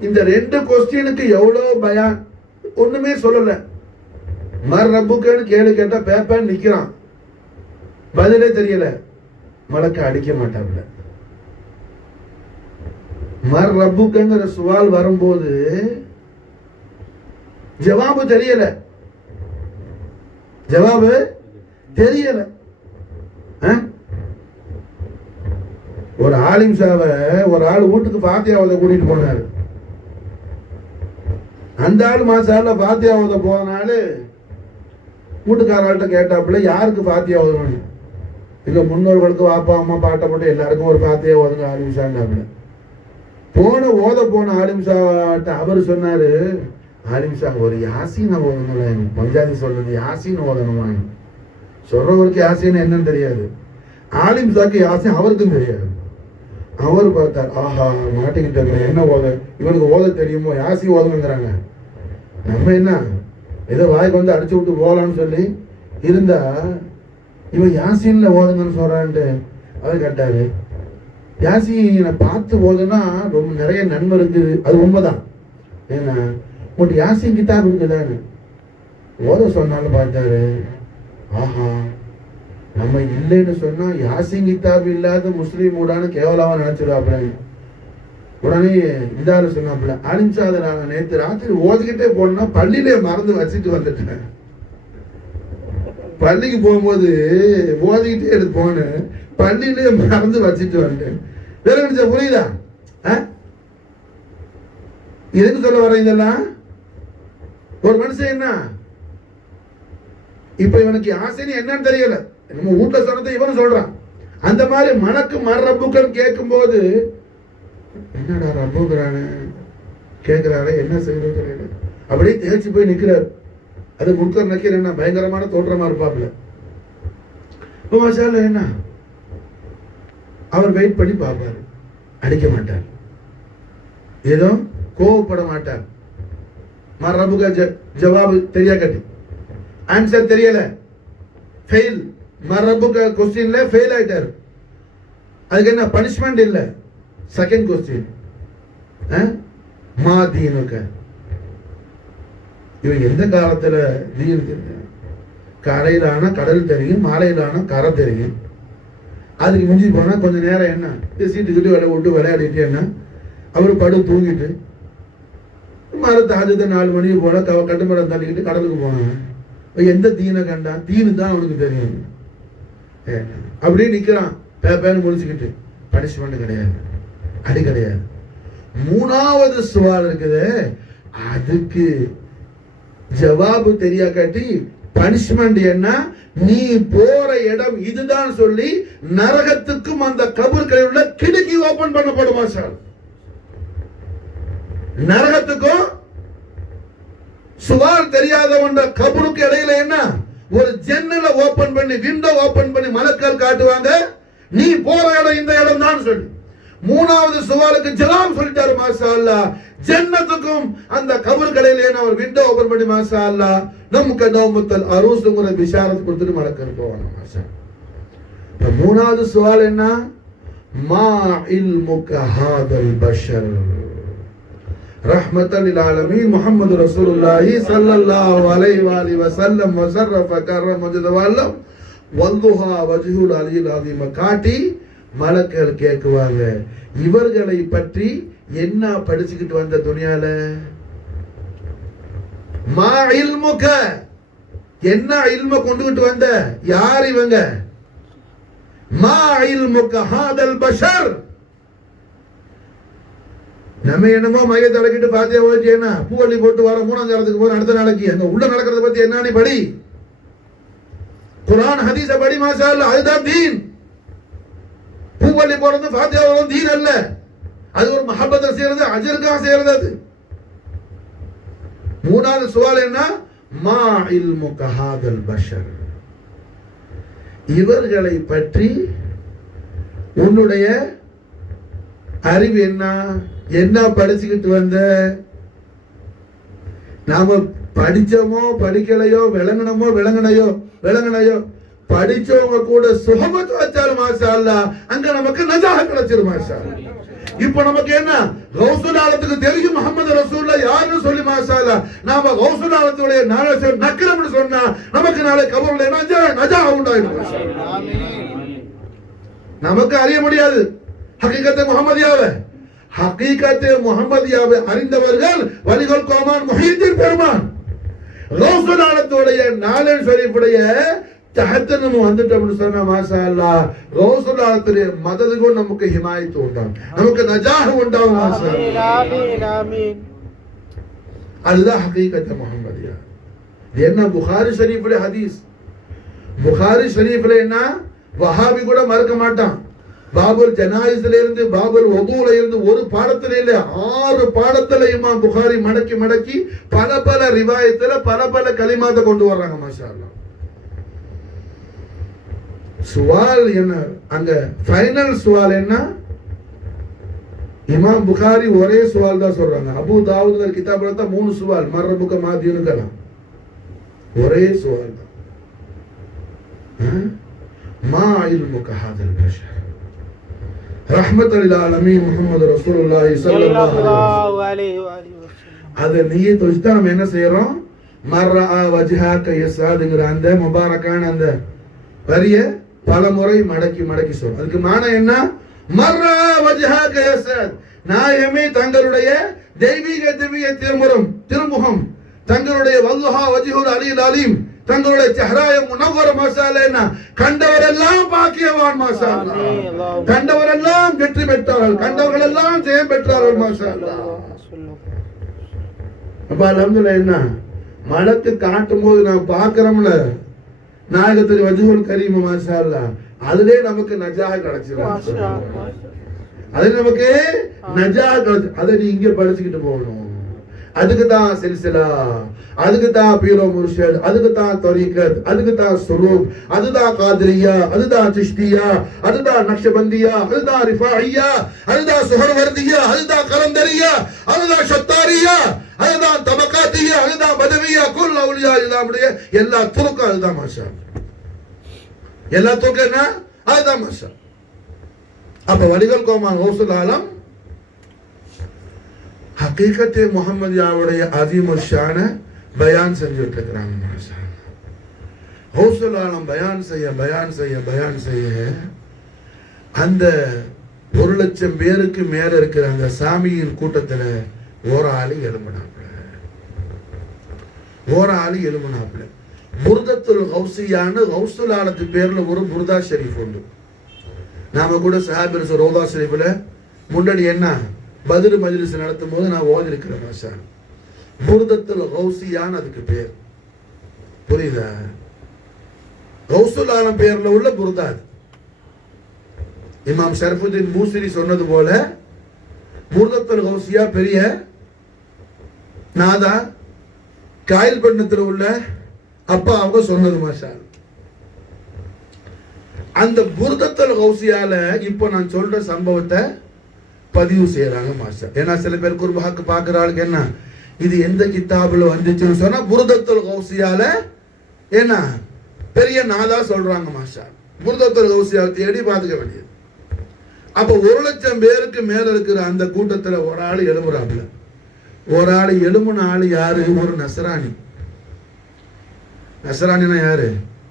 இந்த ரெண்டு கொஸ்டினுக்கு எவ்வளவு பயான் ஒண்ணுமே சொல்லல. மர் ரப்புக்குன்னு கேள்வி கேட்டா பேப்பர் நிக்கிறான், பதிலே தெரியல, மலக்க அடிக்க மாட்டாப்ல. மர் ரப்புக்குங்கிற சுவால் வரும்போது ஜவாபு தெரியல, ஜவாபு தெரியல. ஒரு ஆலிம்சாவை ஒரு ஆள் வீட்டுக்கு பாத்தியாவத கூட்டிட்டு போனாரு. அந்த ஆள் மாசால பாத்தியாவத போனால வீட்டுக்காரர்கிட்ட கேட்டாப்புல யாருக்கு பாத்தியா ஓதணும்? இங்க முன்னோர்களுக்கு வாப்பா அம்மா பாட்டை போட்டு எல்லாருக்கும் ஒரு பாத்தியா ஓதுங்க ஆலிம்சான்னாப்புல. போன ஆலிம்சாட்ட அவர் சொன்னாரு, ஆலிம்சா ஒரு யாசின் ஓதணும்ல, பஞ்சாதி சொல்றது யாசின் ஓதணுமா? சொல்றவருக்கு யாசின் என்னன்னு தெரியாது, ஆலிம்சாக்கு யாசின் அவருக்கும் தெரியாது. அவர் பார்த்தார், ஆஹா மாட்டிக்கிட்ட என்ன ஓத, இவனுக்கு ஓத தெரியுமோ, யாசி ஓதணுங்கிறாங்க, நம்ம என்ன ஏதோ வாய்க்கு வந்து அடிச்சு விட்டு போகலான்னு சொல்லி இருந்தா இவன் யாசின்ல ஓதுங்கன்னு சொல்றான்ட்டு அவர் கேட்டாரு. யாசினை பார்த்து ஓதுனா ரொம்ப நிறைய நன்மை இருக்குது, அது உண்மைதான். ஏன்னா உங்கள்கிட்ட யாசின் கிதாப் இருக்குதான்னு ஓத சொன்னாலும் பார்த்தாரு, ஆஹா நம்ம இல்லைன்னு சொன்னா யாசின் கிதாப் இல்லாத முஸ்லீம் ஊடான்னு கேவலமா நினைச்சிருவாப்ல. உடனே இந்தாரு சொன்னாப்புல, அழிஞ்சாத நாங்க நேற்று ராத்திரி ஓதிக்கிட்டே போனா பள்ளியிலே மறந்து வச்சுட்டு வந்துட்டேன். பள்ளிக்கு போகும்போது ஓதிக்கிட்டே எடுத்து போனேன், பள்ளியிலே மறந்து வச்சுட்டு வந்துட்டேன். வேற நினைச்சா புரியுதா? எதுக்கு சொல்ல வர இதெல்லாம்? ஒரு மனுஷன் என்ன இப்ப இவனுக்கு ஆசைன்னு என்னன்னு தெரியல, நம்ம வீட்டுல சொன்னதை இவனு சொல்றான். அந்த மாதிரி மனக்கு மர்ரப்புக்கள் கேட்கும் போது என்னடா ரப்புங்கிறானு கேட்கிறாரு, என்ன செய்யறது அப்படியே தேய்ச்சி போய் நிக்கிறார். அது முன்கர் நக்கீர் என்ன பயங்கரமான தோற்றமா இருப்பாப்ல. இப்ப மசால என்ன அவர் வெயிட் பண்ணி பார்ப்பாரு, அடிக்க மாட்டார், ஏதோ கோவப்பட மாட்டார். மர்ரப்புக ஜவாபு தெரியா கட்டி ஆன்சர் தெரியல, ஃபெயில். மர்ரப்புக கொஸ்டின்ல ஃபெயில் ஆயிட்டார். அதுக்கு என்ன பனிஷ்மெண்ட் இல்ல. செகண்ட் கொஸ்டின் மா தீனுக்க. இவன் எந்த காலத்துல தீன் தெரியும்? கரையிலான கடல் தெரியும், மாலையிலான கரை தெரியும். அதுக்கு மிஞ்சி போனா கொஞ்ச நேரம் என்ன சீட்டுக்கிட்டு விளையாடிட்டு என்ன அவரு படு தூங்கிட்டு மரத்தை ஆஜத்தை 4 மணிக்கு போல கட்டுமரம் தள்ளிக்கிட்டு கடலுக்கு போனான். எந்த தீனை கண்டான்? தீனு தான் அவனுக்கு தெரியும். அப்படியே நிக்கிறான் பேன்னு முடிச்சுக்கிட்டு. பனிஷ்மெண்ட் கிடையாது, அது கிடையாது. மூணாவது சவால் இருக்குது, அதுக்கு ஜவாபு தெரியா காட்டி பனிஷ்மெண்ட் என்ன? நீ போற இடம் இதுதான் சொல்லி நரகத்துக்கும் அந்த கபூர்களில் உள்ள கிடுக்கி ஓபன் பண்ணப்படுமா சார்? நரகத்துக்கும் சுவால் தெரியாதவன் கபருக்கு இடையில என்ன ஒரு ஜன்னலை ஓபன் பண்ணி, விண்டோ ஓபன் பண்ணி மலக்கள் காட்டுவாங்க. நீ போற இடம் இந்த இடம் தான் சொல்லி. மூணாவது சவாலுக்கு ஜவாப் சொல்லிட்டாரு மாஷா அல்லாஹ். ஜன்னத்துக்கும் அந்த கபர்களிலே அவர் விண்டோ ஓபன் பண்ணி மாஷா அல்லாஹ் நமக்கு நௌமத்தல் அரூஸ்ங்கற பிஷாரத் கொடுத்துட்டு மலக்கர் போவாங்க மாஷா. இப்ப மூணாவது சவால் என்ன? மா இல்முக ஹாதல் பஷர் ரஹ்மத்தல் லில் ஆலமீன் முஹம்மது ரசூலுல்லாஹி ஸல்லல்லாஹு அலைஹி வஸல்லம் வஸர்ரஃப கர்ரம ஜதவல்லம் வல்துஹா வஜ்ஹுல் அலில் அஸீம் காட்டி மலக்குகள் கேட்குவாங்க, இவர்களை பற்றி என்ன படிச்சுக்கிட்டு வந்த துனியால? மா இல்முக, என்ன இல்ம கொண்டுகிட்டு வந்த? யார் இவங்க? மா இல்முக ஹாதல் பஷர். நம்ம என்னமோ மைய தலைக்கிட்டு பாத்தியா ஓட்டி என்ன பூவள்ளி போட்டு வர மூணாம் காலத்துக்கு போற அடுத்த நாளைக்கு அங்க உள்ள நடக்கிறத பத்தி என்ன படி, குர்ஆன் ஹதீஸ படி மாஷா அல்லாஹ். அதுதான் தீன். பூவள்ளி போறது ஃபாத்தியாவும் தீன் அல்ல. அது ஒரு மஹப்பத்தை செய்யறது, அஜருக்காக செய்யறது. அது மூணாவது சவால் என்ன? மா இல்முக ஹாதல் பஷர், இவர்களை பற்றி உன்னுடைய அறிவு என்ன? என்ன படிச்சுக்கிட்டு வந்த? நாம படிச்சோமோ படிக்கலையோ விளங்கணையோ படிச்சவங்க கூட சுஹபத் வச்சாலும் மாஷா அல்லாஹ் அங்க நமக்கு நஜாஹ கிடைச்சிரும் மாஷா அல்லாஹ். இப்போ நமக்கு என்ன? கௌசுல் ஆலத்துக்கு தெரியும் முஹம்மது ரசூலுல்லாஹ் யாருன்னு சொல்லி மாஷா அல்லாஹ் நாம கௌசுல் ஆலத்துடைய நாளை நக்கரம்னு சொன்னா நமக்கு நாளை கபர்ல நஜாஹ உண்டாயிடும் மாஷா அல்லாஹ். ஆமீன். நமக்கு அறிய முடியாது ஹகீகத்தை முஹம்மதியாவை. ஹகீகத்தை முஹம்மதியாவை அறிந்தவர்கள் வலிகள் கோமான் முஹீத்தீன் பெருமான் கௌசுல் ஆலத்துடைய நாளை ஷரீஃபுடைய தஹத்து நம்ம வந்துட்டோம்னு சொன்னா மாஷா அல்லாஹ் கௌசுல் ஆலத்துடைய மததுக்கும் நமக்கு ஹிமாயத் உண்டாகும், நமக்கு நஜாஹ் உண்டாகும் மாஷா அல்லாஹ். ஆமீன் ஆமீன். அதுதான் ஹகீகத்தை முஹம்மதியா. என்ன புகாரி ஷரீஃபுடைய ஹதீஸ். புகாரி ஷரீஃப்ல என்ன வஹாபி கூட மறக்க மாட்டான். பாபுல் ஜனாயிஸ்ல இருந்து பாபுல் வதுல இருந்து ஒரு பாடத்துல இல்ல 6 பாடத்துல இமாம் புகாரி மடக்கி பல ரிவாயத்துல பல கலிமாத்தை கொண்டு வர்றாங்க மாஷா அல்லாஹ். சுவால் என்ன அங்க ஃபைனல் சுவால் என்ன? இமாம் புகாரி ஒரே சுவால் தான் சொல்றாங்க. அபூ தாவூத் கிதாப்ல தான் 3 சுவால் மர்ரபுக மாதீனுகலாம் ஒரே சுவால் தான். மா இல்முக ஹாதல் பஷர் ரஹ்மத்தல் லில் ஆலமீன் முஹம்மது ரசூலுல்லாஹி ஸல்லல்லாஹு அலைஹி வஸல்லம். அத நியத் வச்சு தான் நம்ம என்ன செய்றோம்? மர்ரா வஜ்ஹக யஸாதுங்கற அந்த முபாரக்கான அந்த வரிய பல முறை மடக்கி சொல்றோம். அதுக்கு மானா என்ன? மர்ரா வஜ்ஹக யஸாத், நாயமே தங்களுடைய தெய்வீக திவ்ய திருமுகம் தங்களுடைய வல்லுஹா வஜ்ஹுல் அலில் அலீம் தங்களுடைய செஹராய முனவ்வர மாஷா அல்லாஹ் கண்டவரெல்லாம் பாக்கியவான் மாஷா அல்லாஹ், கண்டவரெல்லாம் வெற்றி பெற்றார்கள், கண்டவர்கள் எல்லாம் ஜெயம் பெற்றார்கள் மாஷா அல்லாஹ். அப்ப அல்ஹம்துலில்லாஹ் என்ன மலக்கு காட்டும் போது நான் பார்க்கிறோம்ல நாயகத்துடைய வஜ்ஹுல் கரீம் மாஷா அல்லாஹ், அதிலே நமக்கு நஜாஹ கிடைச்சிரும் மாஷா அல்லாஹ். அது நமக்கு நஜாஹ கிடைச்சு அதை நீ இங்க படிச்சுக்கிட்டு போகணும். அதுக்கு தான் சில்சிலா, அதுக்கு தான் பீரோ முர்ஷித், அதுக்கு தான் தரீகத், அதுக்கு தான் சுலூக், அதுதான் காதிரியா, அதுதான் சிஷ்தியா, அதுதான் நக்ஷபந்தியா, அதுதான் ரிஃபாயியா, அதுதான் சுஹர்வர்தியா, அதுதான் கலந்தரியா, அதுதான் ஷத்தாரியா, அதுதான் தபகாத்தியா, அதுதான் பதவியா, குல் அவுலியா இல்லாமுடைய எல்லா துருக்கும் அதுதான் மாஷா. எல்லா துருக்கும் என்ன? அதுதான் மாஷா. அப்ப வலிகள் கோமான் கௌசுல் ஆலம் ஹகீகத் முஹம்மதியாவுடைய அஸீமுல் ஷான பயான் செஞ்சுட்டு இருக்கிறாங்க மாஷா. கௌசுல் ஆலம் பயான் செய்ய அந்த 1,00,000 பேருக்கு மேல இருக்கிற அந்த சாமியின் கூட்டத்துல ஒரு ஆளு எழுமனாப்ல புர்தத்துல் கௌசியான கௌசுல் ஆலத்து பேர்ல ஒரு புர்தா ஷரீஃப் உண்டு. நாம கூட சஹாபி ரோதா ஷரீஃப்ல முன்னாடி என்ன பத்ர் மஜ்லிஸ் நடத்தும் போது நான் ஓதி இருக்கிறேன் மாஷா. புர்தத்துல் கௌசியான் அதுக்கு பேர். புரியுதா? கௌசுல் ஆலம் பேர்ல உள்ள புர்தா. இமாம் ஷரஃபுத்தீன் பூசிரி சொன்னது போல புர்தத்துல் கௌசியா பெரிய நாதா காயல்பட்டினத்தில் உள்ள அப்பா அவங்க சொன்னது மாஷா. அந்த புர்தத்துல் கௌசியால இப்போ நான் சொல்ற சம்பவத்தை பதிவு செய்யறாங்க மாஸ்டர். ஏன்னா சில பேர் குர்பாக்கு பாக்குற ஆளுக்கு என்ன இது எந்த கிதாபுல வந்துச்சுன்னு சொன்னா புர்தத்துல் கௌசியால என்ன பெரிய நாதா சொல்றாங்க மாஸ்டர். புர்தத்துல் கௌசியாவை தேடி பார்த்துக்க வேண்டியது. அப்ப 1,00,000 பேருக்கு மேல இருக்கிற அந்த கூட்டத்துல ஒரு ஆள் எழும்புறாப்புல. ஒரு ஆள் எழும்புன ஆள் யாரு? ஒரு நசராணி. நசராணினா யாரு?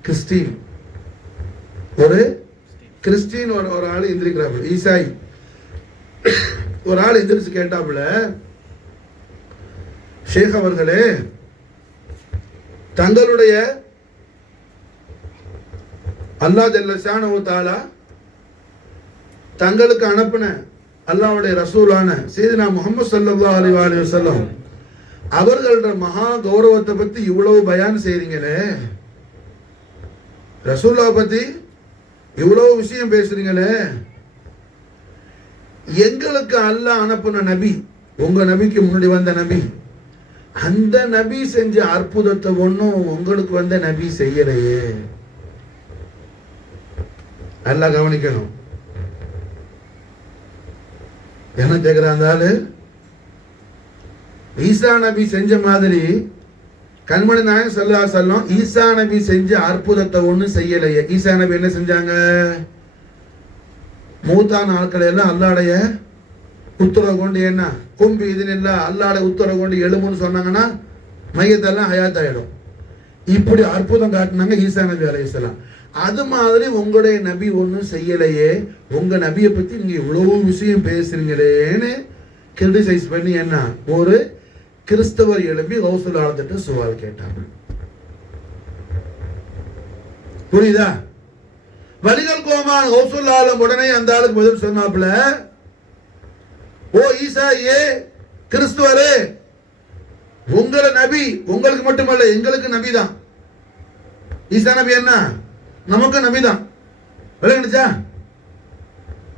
கிறிஸ்டின். ஒரு கிறிஸ்டின் ஒரு ஆள் எந்திரிக்கிறாப்புல. ஈசாய் ஒரு ஆள் எந்திரிச்சு கேட்டாப்புல, ஷேக் அவர்களே, தங்களுடைய அல்லாஹ் ஜல்ல ஷானஹு தஆலா தங்களுக்கு அனுப்பின அல்லாஹ்வுடைய ரசூலான சையதுனா முஹம்மது ஸல்லல்லாஹு அலைஹி வஸல்லம் அவர்களோட மகா கௌரவத்தை பத்தி இவ்வளவு பயான் செய்றீங்களே, ரசூலுல்லாஹ் பத்தி இவ்வளவு விஷயம் பேசுறீங்களே, எங்களுக்கு அல்லாஹ் அனுப்பின நபி, உங்க நபிக்கு முன்னாடி வந்த நபி, அந்த நபி செஞ்ச அற்புதத்தை ஒன்றும் உங்களுக்கு வந்த நபி செய்யலையே. அல்லாஹ் கவனிக்கணும். என்ன கேட்கிறாங்க? ஈசா நபி செஞ்ச மாதிரி கண்மணி நாயகம் ஸல்லல்லாஹு அலைஹி வஸல்லம் ஈசா நபி செஞ்ச அற்புதத்தை ஒன்றும் செய்யலையே. ஈசா நபி என்ன செஞ்சாங்க? மூத்தான ஆட்களை எல்லாம் அல்லாடைய உத்தரவு கொண்டு என்ன கும்பி இதுன்னு இல்லை அல்லாடைய உத்தரவு கொண்டு எழுமுன்னு சொன்னாங்கன்னா மையத்தெல்லாம் ஹயாத் ஆயிடும். இப்படி அற்புதம் காட்டினாங்க ஈசா நபி அலைஹிஸ்ஸலாம். அது மாதிரி உங்களுடைய நபி ஒன்றும் செய்யலையே, உங்க நபியை பத்தி நீங்க இவ்வளவு விஷயம் பேசுறீங்களேன்னு கிரிட்டிசைஸ் பண்ணி என்ன ஒரு கிறிஸ்தவர் எழுப்பி கௌசுல் ஆலத்திட்ட சவால் கேட்டாங்க. புரியுதா? வலிகள் கோமான் கௌசுல் ஆலம் உடனே அந்த ஆளுக்கு பதில் சொன்னாப்புல, ஓ ஈசா ஏ கிறிஸ்துவரே, உங்கள நபி உங்களுக்கு மட்டுமல்ல எங்களுக்கு நபி தான். ஈசா நபி என்ன நமக்கு நபி தான். விளங்குச்சா?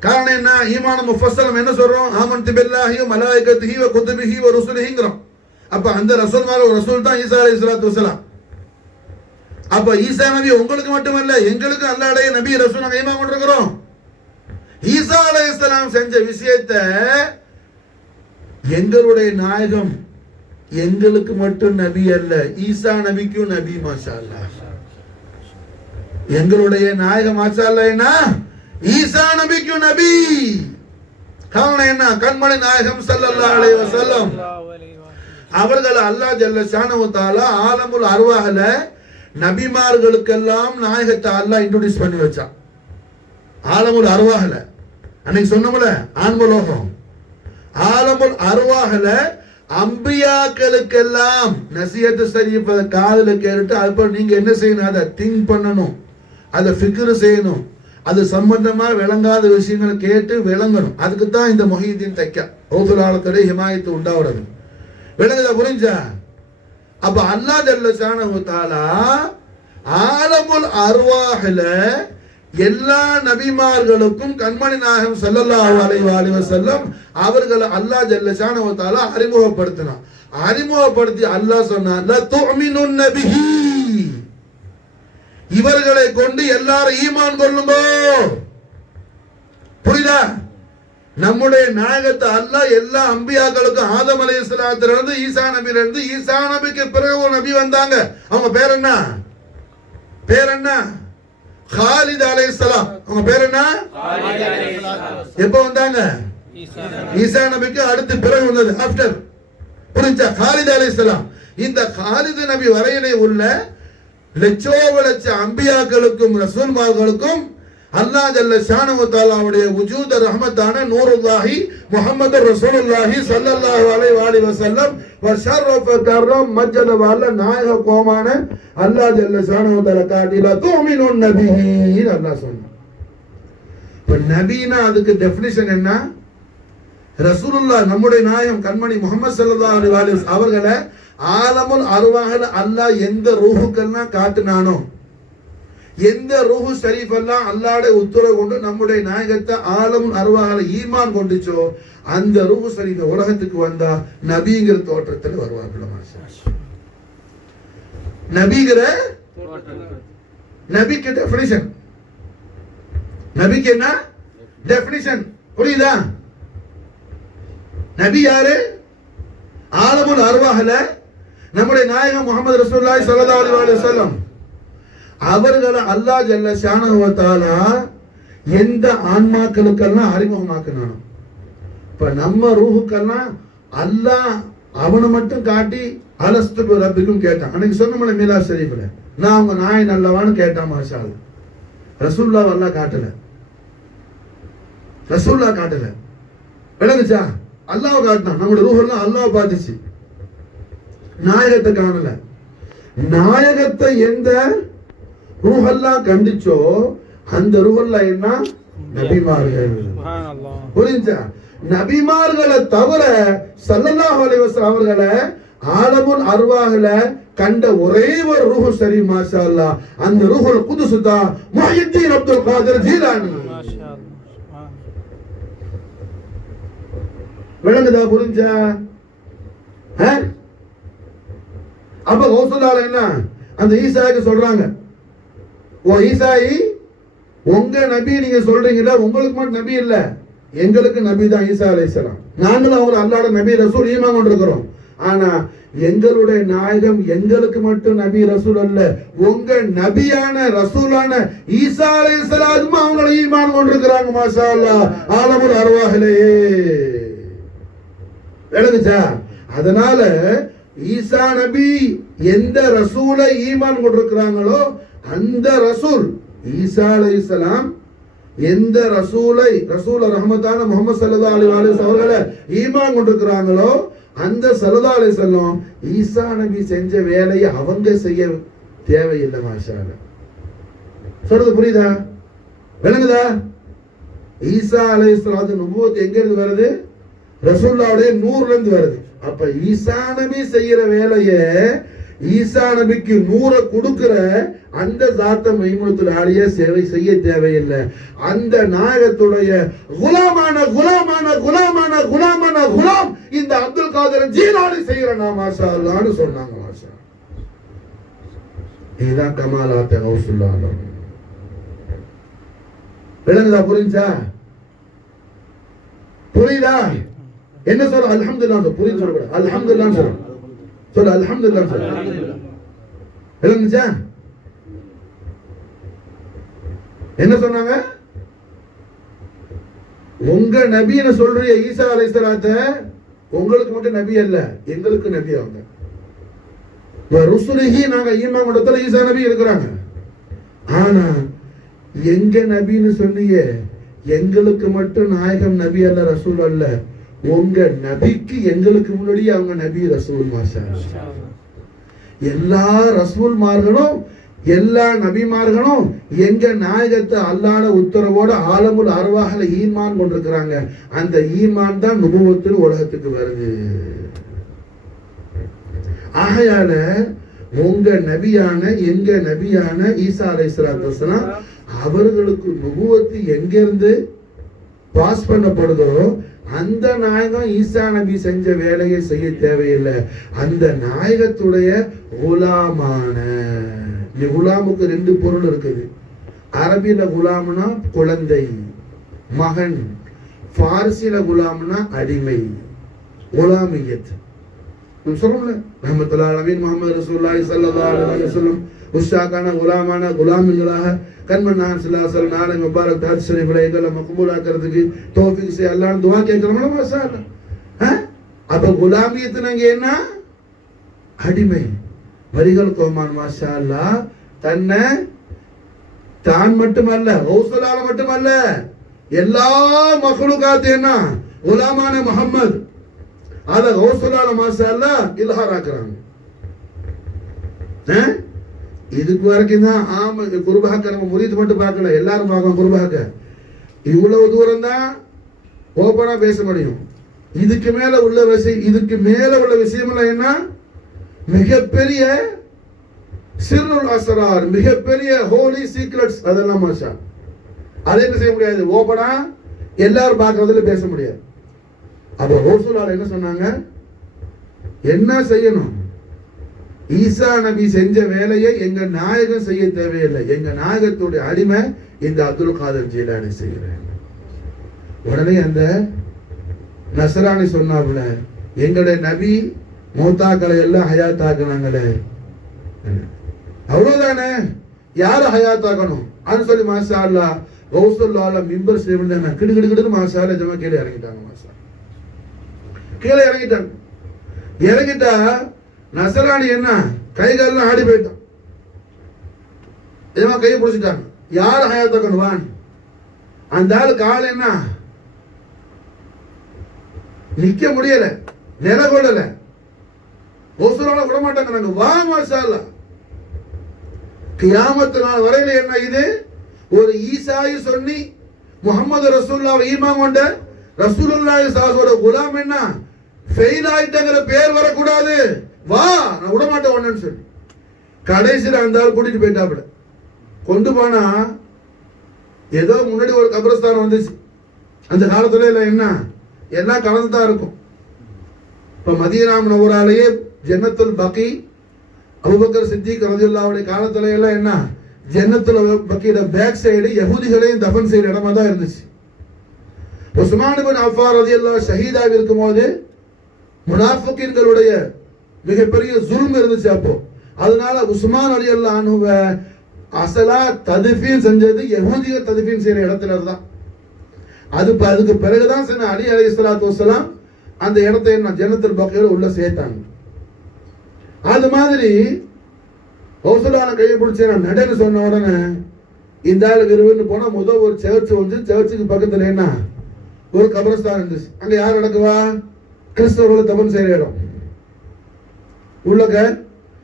காரணம் என்ன? ஈமான முஃபஸ்ஸலம் என்ன சொல்றோம்? ஆமன்து பில்லாஹி வ மலாயிகத்திஹி வ குதுபிஹி வ ருசுலிஹிங்கறோம். அப்ப அந்த ரசூல் ஒரு ரசூல் தான் ஈசா அலைஹிஸ்ஸலாத்து வஸலாம். அப்ப ஈசா நபி உங்களுக்கு மட்டுமல்ல எங்களுக்கு அல்லாஹ்வுடைய நபி ரசூல் நாங்க ஈமான் கொண்டிருக்கிறோம். ஈசா அலைஹிஸ்ஸலாம் செஞ்ச விஷயத்தை எங்களுடைய நாயகம் எங்களுக்கு மட்டும் நபி அல்ல, ஈசா நபிக்கும் நபி. மாஷா அல்லாஹ். எங்களுடைய நாயகம் மாஷா அல்லாஹ் என்ன ஈசா நபிக்கும் நபி. காரணம் என்ன? கண்மணி நாயகம் ஸல்லல்லாஹு அலைஹி வஸல்லம் அவர்கள் அல்லாஹ் ஜல்ல ஷானஹு தஆலா ஆலமுல் அர்வாஹ்ல நபிமார்களுக்கெல்லாம் நாயகத்தை அல்லாஹ் இன்ட்ரோடியூஸ் பண்ணி வச்சான். ஆலமுல் அர்வாஹ்ல அன்னைக்கு சொன்னோம்ல ஆன்மலோகம், ஆலமுல் அர்வாஹ்ல அம்பியாக்களுக்கெல்லாம் நசியத்து ஷரீஃப் காதுல கேட்டு அதுக்கப்புறம் நீங்க என்ன செய்யணும்? அதை திங்க் பண்ணணும், அதை ஃபிக்ர் செய்யணும், அது சம்பந்தமா விளங்காத விஷயங்களை கேட்டு விளங்கணும். அதுக்கு தான் இந்த முஹிதீன் தைக்கா கௌசுல் ஆலத்துடைய ஹிமாயத்து உண்டாகிறது. விளங்குதா? புரிஞ்சா? அப்ப அல்லாஹ் ஜல்ல ஷானஹு தஆலா ஆலமுல் அர்வாஹ்ல எல்லா நபிமார்களுக்கும் கண்மணி நாயகம் ஸல்லல்லாஹு அலைஹி வஸல்லம் அவர்களை அல்லாஹ் ஜல்ல ஷானஹு தஆலா அறிமுகப்படுத்தினான். அறிமுகப்படுத்தி அல்லாஹ் சொன்னான், லா துமினுன் நபிஹி, இவர்களை கொண்டு எல்லாரும் ஈமான் கொள்ளுங்க. புரியுதா? நம்முடைய நாயகத்தை அல்லாஹ் எல்லா அம்பியாக்களுக்கும் ஆதம் அலைஹிஸ்ஸலாத்துல இருந்து ஈசா நபியில இருந்து ஈசா நபிக்கு பிறகு ஒரு நபி வந்தாங்க. அவங்க பேர் என்ன? பேர் என்ன? காலித் அலைஹிஸ்ஸலாம். அவங்க பேர் என்ன? எப்ப வந்தாங்க? ஈசா நபிக்கு அடுத்து பிறகு வந்தது, ஆஃப்டர். புரிஞ்சா? காலித் அலைஹிஸ்ஸலாம். இந்த காலித் நபி வரையிலே உள்ள லட்சோபலட்ச அம்பியாக்களுக்கும் ரசூல்மார்களுக்கும் அல்லாஹ் ஜல்ல ஷானஹு தஆலாவுடைய வஜூத ரஹ்மத்தான நூருல்லாஹி முஹம்மது ரசூலுல்லாஹி ஸல்லல்லாஹு அலைஹி வஸல்லம் வ ஷர்ரஃப கர்ரம் மஜ்ஜத வல்ல நாயக கோமான அல்லாஹ் ஜல்ல ஷானஹு தஆலா காட்டில துமினுன் நபிஹி அல்லாஹ் சொன்னான். இப்ப நபினா அதுக்கு டெஃபினிஷன் என்ன? ரசூலுல்லாஹ் நம்முடைய நாயகம் கண்மணி முஹம்மது ஸல்லல்லாஹு அலைஹி வஸல்லம் அவர்களை ஆலமுல் அர்வாஹ்ல அல்லாஹ் எந்த ரூஹுக்கெல்லாம் காட்டினானோ, எந்த ரூஹு ஷரீஃப் எல்லாம் அல்லாஹ்வுடைய உத்தரவு கொண்டு நம்முடைய நாயகத்தை ஆலமுல் அர்வாஹ்ல ஈமான் கொண்டுச்சோ அந்த ரூஹு ஷரீஃப் உலகத்துக்கு வந்தா நபிங்கிற தோற்றத்தில் வருவார்கள். நபிங்கிற நபிக்கு டெஃபினிஷன் நபிக்கு என்ன டெஃபினிஷன் புரியுதா? நபி யாரு? ஆலமுல் அர்வாஹ்ல நம்முடைய நாயகம் முஹம்மது ரசூலுல்லாஹி ஸல்லல்லாஹு அலைஹி வஸல்லம் அவர்களை அல்லாஹ் ஜல்ல ஷானஹு வ தஆலா எந்த ஆன்மாக்களுக்கெல்லாம் அறிமுகமாக்குனானோ, இப்ப நம்ம ரூஹுக்கெல்லாம் அல்லாஹ் அவனை மட்டும் காட்டி அலஸ்து பி ரப்பிக்கும் கேட்டான். அன்னைக்கு சொன்னோம்ல மீலாத் ஷரீஃப்ல, நான் உங்க நாய் நல்லவான்னு கேட்டான். மாஷா அல்லாஹ். ரசூலுல்லாஹ் அல்லாஹ் காட்டல, ரசூலுல்லாஹ் காட்டல. விளங்குச்சா? அல்லாஹ் காட்டினான். நம்முடைய ரூஹெல்லாம் அல்லாஹ் பார்த்துச்சு, நாயகத்தை காணல. நாயகத்தை எந்த ரூஹெல்லாம் கண்டிச்சோ அந்த ரூஹெல்லாம் என்ன? நபிமார்கள். புரிஞ்சா? நபிமார்களை தவிர ஸல்லல்லாஹு அலைஹி வஸல்லம் அவர்களை ஆலமுல் அர்வாஹ்ல கண்ட ஒரே ஒரு ரூஹ் சரி மாஷா அல்லாஹ், அந்த ரூஹுல் குதுஸ் தான் முஹித்தீன் அப்துல் காதிர் ஜீலானி. மாஷா அல்லாஹ். விளங்குதா? புரிஞ்சா? அப்ப கௌசுல்லாஹ் என்ன அந்த ஈசாக்கு சொல்றாங்க, ஓ ஈசாயி, உங்க நபி நீங்க சொல்றீங்கல்ல, உங்களுக்கு மட்டும் நபி இல்ல, எங்களுக்கு நபி தான் ஈசா அலைஹிஸ்ஸலாம். நாங்களும் அவர் அல்லாஹ்வோட நபி ரசூல் ஈமான் கொண்டிருக்கிறோம். ஆனா எங்களுடைய நாயகம் எங்களுக்கு மட்டும் நபி ரசூல் அல்ல, உங்க நபியான ரசூலான ஈசா அலைஹிஸ்ஸலாம் அவங்கள ஈமான் கொண்டிருக்கிறாங்க. மாஷா அல்லாஹ். ஆலமுல் அர்வாஹ்லயே. விளங்குச்சா? அதனால ஈசா நபி எந்த ரசூலை ஈமான் கொண்டிருக்கிறாங்களோ அந்த ரசூல் ஈசா அலைஹிஸ்ஸலாம் எந்த ரசூலை ரசூல் ரஹ்மத்தான முஹம்மது ஸல்லல்லாஹு அலைஹி வஸல்லம் அவர்களை ஈமான் கொண்டிருக்கிறாங்களோ அந்த ஸல்லல்லாஹு அலைஹி வஸல்லம் ஈசா நபி செஞ்ச வேலையை அவங்க செய்ய தேவையில்லை. மாஷா அல்லாஹ். சொல்றது புரியுதா? விளங்குதா? ஈசா அலைஹிஸ்ஸலாத்து நுபுவத் எங்க இருந்து வருது? ரசூலுல்லாஹ்வுடைய நூர்ல இருந்து வருது. அப்ப ஈசா நபி செய்யற வேலையை ஈசா நபிக்கு நூரை கொடுக்கிற அந்த ஜாத்த மைமுனத்துல் ஆலியா சேவை செய்ய தேவையில்லை. அந்த நாயகத்துடைய குலாமான குலாமான குலாமான குலாமான குலாம் இந்த அப்துல் காதிர் ஜீலானி செய்யறனா மாஷா அல்லாஹ்னு சொன்னாங்க. மாஷா இதுதான் கமாலாத் கௌசுல்லாஹ். விளங்குதா? புரிஞ்சா? புரியுதா? என்ன சொல்ற? அல்ஹம்துலில்லாஹ். புரியுது? சொல்ற அல்ஹம்துலில்லாஹ். சொல்ற சொல்ல அல்ஹம்துலில்லாஹ். சொல்ல விளங்குச்சா? என்ன சொன்னாங்க? உங்க நபின்னு சொல்றிய ஈசா அலைஹிஸ்ஸலாத்த, உங்களுக்கு மட்டும் நபி அல்ல, எங்களுக்கு நபி அவங்க. ருசுலிஹி நாங்க ஈமான் கொண்டதுல ஈசா நபி இருக்கிறாங்க. ஆனா எங்க நபின்னு சொன்னீங்க, எங்களுக்கு மட்டும் நாயகம் நபி அல்ல, ரசூல் அல்ல, உங்க நபிக்கு எங்களுக்கு முன்னாடி அவங்க நபி ரசூல். மாஷா அல்லாஹ். எல்லா ரசூல்மார்களும் எல்லா நபிமார்களும் எங்க நாயகத்தை அல்லாஹ்வோட உத்தரவோட ஆலமுல் அர்வாஹ்ல ஈமான் கொண்டிருக்கிறாங்க. அந்த ஈமான் தான் நுபுவத்தில் உலகத்துக்கு வருது. ஆகையால உங்க நபியான எங்க நபியான ஈசா அலைஹிஸ்ஸலாத்து வஸலாம் அவர்களுக்கு நுபுவத்து எங்க இருந்து பாஸ் பண்ணப்படுதோ அந்த நாயகம் ஈசா நபி செஞ்ச வேலையை செய்ய தேவையில்லை. அந்த நாயகத்துடைய குலாமான, குலாமுக்கு ரெண்டு பொருள் இருக்குது. அரபியில குலாம்னா குழந்தை, மகன். ஃபார்சில குலாம்னா அடிமை, குலாமியத். சொல்றோம்ல, ரஹ்மத்துல்லாஹி அலைஹி முஹம்மது ரசூலுல்லாஹி ஸல்லல்லாஹு அலைஹி வஸல்லம் உஸ்ஸாகான குலாமான குலாமிகளாக கண்மன்னான் ஸல்லல்லாஹு அலைஹி வஸல்லம் நாளை முபாரக் தாஜ் ஷரீஃப்ல எங்களை மக்பூல் ஆக்கிறதுக்கு தௌஃபீக் செய் அல்லாஹ்னு துஆ கேட்கிறோம்ல. மாஷா அல்லாஹ். அப்ப குலாமியத்துனாங்க என்ன? அடிமை. வரிகள் கோமான் மாஷா அல்லாஹ் தன்னை தான் மட்டுமல்ல, கௌசுல்லாஹ் மட்டுமல்ல, எல்லா மக்லூகாத் என்ன குலாமான முஹம்மது அத கௌசுல்லாஹ் மாஷா அல்லாஹ் இல்ஹார் ஆக்குறாங்க. இதுக்கு வரைக்கும் தான் ஆம குர்பாக்க நம்ம முரீது மட்டும் பார்க்கல, எல்லாரும் பார்க்கணும். குர்பாக்க இவ்வளவு தூரம் தான் ஓபனா பேச முடியும். இதுக்கு மேல உள்ள விஷயம் எல்லாம் என்ன? மிகப்பெரிய சிர்ருல் அஸ்ரார், மிகப்பெரிய ஹோலி சீக்ரெட்ஸ், அதெல்லாம் மாஷா. அதை என்ன செய்ய முடியாது, ஓபனா எல்லாரும் பார்க்கறதுல பேச முடியாது. அப்ப ரசூலுல்லாஹ் என்ன சொன்னாங்க? என்ன செய்யணும்? ஈசா நபி செஞ்ச வேலையை எங்க நாயகம் செய்ய தேவையில்லை, எங்க நாயகத்துடைய அடிமை இந்த அப்துல் காதர் ஜீலானி செய்கிறேன். உடனே அந்த நசராணி சொன்னாப்புல, எங்களுடைய நபி மூத்தாக்களை எல்லாம் ஹயாத்தாக்குனாங்களே, அவ்வளவுதானே, யார ஹயாத்தாக்கணும் அது சொல்லி மாஷா அல்லாஹ் கௌசுல்லாஹ் மிம்பர் செய்வாங்க. கிடுகிடுன்னு மாஷா அல்லாஹ் ஜமா கீழே இறங்கிட்டாங்க. மாஷா கீழே இறங்கிட்டா நசராணி என்ன கைகாலெல்லாம் ஆடி போயிட்டான். இதமா கையை பிடிச்சிட்டாங்க. யார் ஹயாத்தாக்கணும் வான். அந்த ஆளு கால் என்ன நிக்க முடியல, நில கொள்ளல. கௌசுல்லாஹ் விட மாட்டாங்க. நாங்க வா மாஷா அல்லாஹ். கியாமத் நாள் வரையில என்ன இது, ஒரு ஈசாயை சொல்லி முகமது ரசூலுல்லாஹ் ஈமான் கொண்ட ரசூலுல்லாஹி ஸல்லல்லாஹு அலைஹி குலாம் என்ன ஃபெயில் ஆயிட்டங்கிற பேர் வரக்கூடாது, வா நான் விட மாட்டேன் ஒன்னு சொல்லி கடைசியில் அந்த ஆள் கூட்டிட்டு போயிட்டாப்புல. கொண்டு போனா ஏதோ முன்னாடி ஒரு கபரஸ்தானம் வந்துச்சு. அந்த காலத்துல இல்ல என்ன எல்லாம் கலந்துதான் இருக்கும். இப்ப மதீனா முனவராலேயே ஜன்னத்துல் பகீ அபூபக்கர் சித்திக் ரலியல்லாஹு காலத்துல எல்லாம் என்ன ஜன்னத்துல் பகீட பேக் சைடு யஹூதிகளையும் தஃபன் செய்யற இடமா தான் இருந்துச்சு. உஸ்மான் இப்னு அஃபான் ரலியல்லாஹு ஷஹீதாக இருக்கும்போது முனாஃபிகீன்களுடைய மிகப்பெரிய ஜுல்ம் இருந்துச்சு. அப்போ அதனால உஸ்மான் ரலியல்லாஹு அன்ஹுவ அசலா தத்ஃபீன் செஞ்சது யஹூதிகள் தத்ஃபீன் செய்யற இடத்துல தான். அதுக்கு பிறகுதான் சொன்ன அலி அலைஹிஸ்ஸலாத்து வஸ்ஸலாம் அந்த இடத்தை என்ன ஜன்னத்துல் பகீல உள்ள சேர்த்தாங்க. அது மாதிரி கௌசுல்லாஹ் கையை பிடிச்சி நான் நடன்னு சொன்ன உடனே இந்த ஆள் விரும்புன்னு போனா முதல் ஒரு சர்ச் வந்து சர்ச்சுக்கு பக்கத்துல என்ன ஒரு கபரஸ்தான் இருந்துச்சு. அங்க யார் நடக்குவா, கிறிஸ்தவர்களை தபன் செய்யற இடம். உள்ளக்க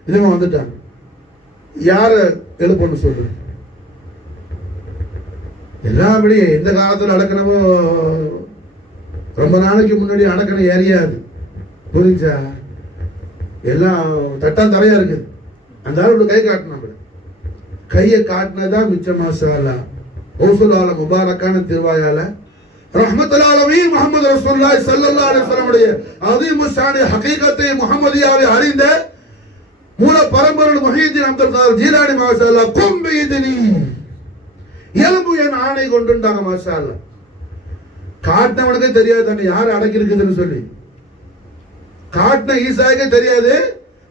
இதுங்க வந்துட்டாங்க. யார எழுப்பன்னு சொல்லு. எல்லாபடி எந்த காலத்துல அடக்கணவோ ரொம்ப நாளைக்கு முன்னாடி அடக்கணும் ஏரியாது, புரிஞ்சா எல்லாம் தட்டான் தரையா இருக்குது. அந்த ஆளோட கை காட்டினாங்க. கையை காட்டினதான் மிச்சம். மாஷா அல்லாஹ் கௌசுல்லாஹ் முபாரக்கான திருவாயால ரஹ்மத்துல் ஆலமீன் முஹம்மது ரசூலுல்லாஹி ஸல்லல்லாஹு அலைஹி வஸல்லம் உடைய அதீமு ஷானி ஹகீகத்தை முஹம்மதியாவை அறிந்த மூல பரம்பரையில் முஹீதீன் அப்துல் காதர் ஜீலானி மாஷா அல்லாஹ் கும் பிஇذنி எலும்பு என் ஆணை கொண்டுட்டாங்க. மாஷா அல்லாஹ் காட்டினவனுக்கே தெரியாது தன்னை யார் அடக்கி இருக்குதுன்னு சொல்லி. காட்டின ஈசாவுக்கே தெரியாது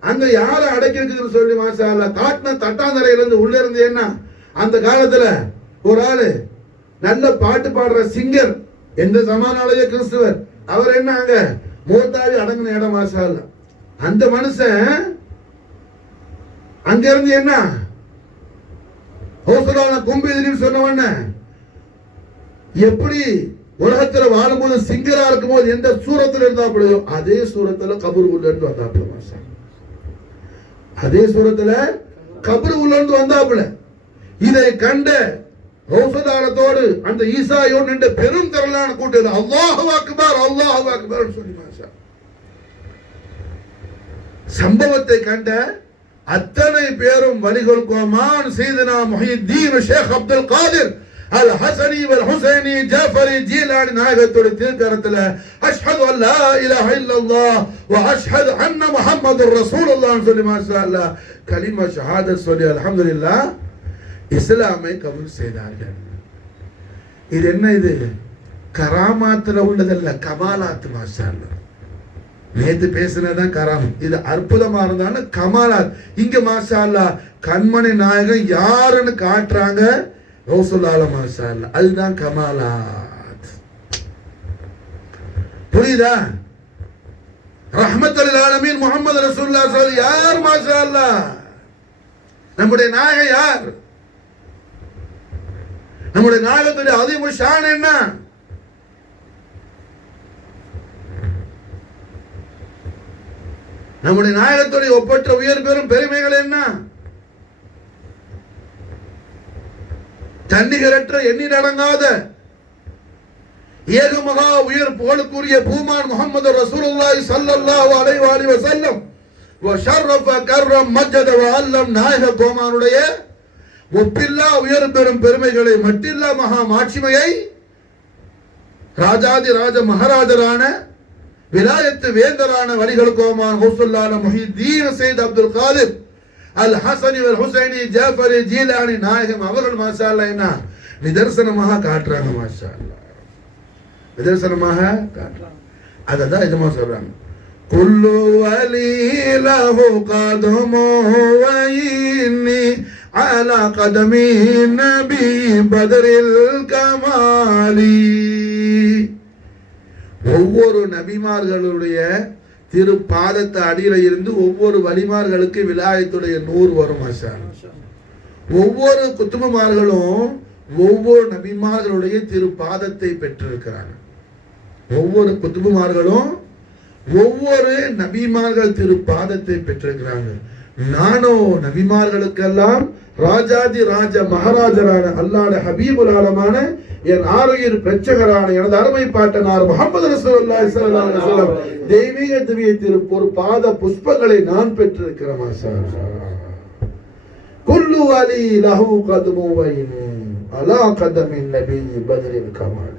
அங்க யார அடக்கி இருக்குதுன்னு சொல்லி. மாஷா அல்லாஹ் காட்டின தட்டாந்தரையில இருந்து உள்ள இருந்து என்ன அந்த காலத்துல ஒரு ஆளு நல்ல பாட்டு பாடுற சிங்கர், எந்த சமானாலய கிறிஸ்துவர், அவர் என்ன அங்க மூத்தாவி அடங்கின இடம். மாஷா அல்லாஹ் அந்த மனுஷன் அங்க இருந்து என்ன கௌசுல்லாஹ் கும்பிதின்னு சொன்னவன எப்படி உலகத்துல வாழும்போது சிங்கரா இருக்கும் போது எந்த சூரத்துல இருந்தாப்படியோ அதே சூரத்துல கபர் உள்ள இருந்து வந்தாப்புல. மாஷா அதே சூரத்துல கபர் உள்ள இருந்து வந்தாப்புல. இதை கண்ட கௌசுல்லாஹோடு அந்த ஈசாயோடு நின்ற பெரும் திரளான கூட்டம் அல்லாஹு அக்பர் அல்லாஹு அக்பர் சொல்லி மாஷா சம்பவத்தை கண்ட அத்தனை பேரும் வலிகொள்குமான் சையதுனா முஹித்தீன் ஷேக் அப்துல் காதிர் அல் ஹஸனி வல் ஹுசைனி ஜாஃபரி ஜீலானி நாயகத்தோட தீர்க்கரத்துல அஷ்ஹது அல்லா இலாஹ இல்லல்லாஹ் வ அஷ்ஹது அன்ன முஹம்மதுர் ரசூலுல்லாஹ் சொல்லி மாஷா அல்லாஹ் கலிமா ஷஹாதத் சொல்லி அல்ஹம்துலில்லாஹ் இஸ்லாமை கபூல் செய்தார்கள். இது என்ன, இது கராமாத்துல உள்ளதல்ல, கமாலாத். மாஷா அல்லாஹ் நேத்து பேசினதான் கராம், இது அற்புதமா இருந்தாலும் கமாலாத். இங்க மாஷா அல்லாஹ் கண்மணி நாயகம் யாருன்னு காட்டுறாங்க கௌசுல்லாஹ். மாஷா அல்லாஹ் அதுதான் கமாலாத். புரியுதா? ரஹ்மத்துல் ஆலமீன் முஹம்மது ரசூலுல்லாஹ் ஸல்லல்லாஹு யார்? மாஷா அல்லாஹ் நம்முடைய நாயகம் யார்? நம்முடைய நாயகத்துடைய அதீமு ஷான் என்ன? நம்முடைய நாயகத்துடைய ஒப்பற்ற உயர் பெரும் பெருமைகள் என்ன? தன்னிகரற்ற எண்ணில் அடங்காத ஏகமகா உயர் புகழுக்குரிய பூமான் முஹம்மது ரசூலுல்லாஹி ஸல்லல்லாஹு அலைஹி வஸல்லம் வ ஷர்ரஃப கர்ரம் மஜ்ஜத வ அல்லம் நாயக கோமானுடைய ஒப்பில்லா உயர் பெரும் பெருமைகளை மட்டில்லா மகா மாட்சிமையை ராஜாதி ராஜ மகாராஜரான விலாயத்து வேந்தரான வலிகள் கோமான் ஹவுசுல்லான முஹிதீன் சையத் அப்துல் காதிர் அல் ஹசனி வல் ஹுசைனி ஜாஃபர் ஜீலானி நாயகம் அவர்கள் மாஷா அல்லாஹ் என்ன நிதர்சனமாக காட்டுறாங்க. மாஷா அல்லாஹ் நிதர்சனமாக காட்டுறாங்க. அததான் இதுமா சொல்றாங்க, குல்லு வலி லஹு கதமு வ இன்னி அலா கதமி நபி பத்ரில் கமாலி. ஒவ்வொரு நபிமார்களுடைய திரு பாதத்தை அடியில இருந்து ஒவ்வொரு வலிமார்களுக்கு விலாயத்துடைய நூறு வரும். மாஷா ஒவ்வொரு குத்துபமார்களும் ஒவ்வொரு நபிமார்களுடைய திரு பாதத்தை பெற்றிருக்கிறாங்க. ஒவ்வொரு குத்துபமார்களும் ஒவ்வொரு நபிமார்கள் திரு பாதத்தை பெற்றிருக்கிறாங்க. நானோ நபிமார்களுக்கெல்லாம் ராஜாதி ராஜ மகாராஜரான அல்லாஹ்வுடைய ஹபீபுல் ஆலமான என் ஆரோக்கிய பிரச்சகரான எனது அருமை பாட்டனார் முஹம்மது ரசூலுல்லாஹி ஸல்லல்லாஹு அலைஹி வஸல்லம் தெய்வீக திவ்ய திரு ஒரு பாத புஷ்பங்களை நான் பெற்றிருக்கிறேன். மாஷா அல்லாஹ். குல்லு வலி லஹு கதமு வ இன்னி அலா கதமின் நபி பத்ரில் கமாலி.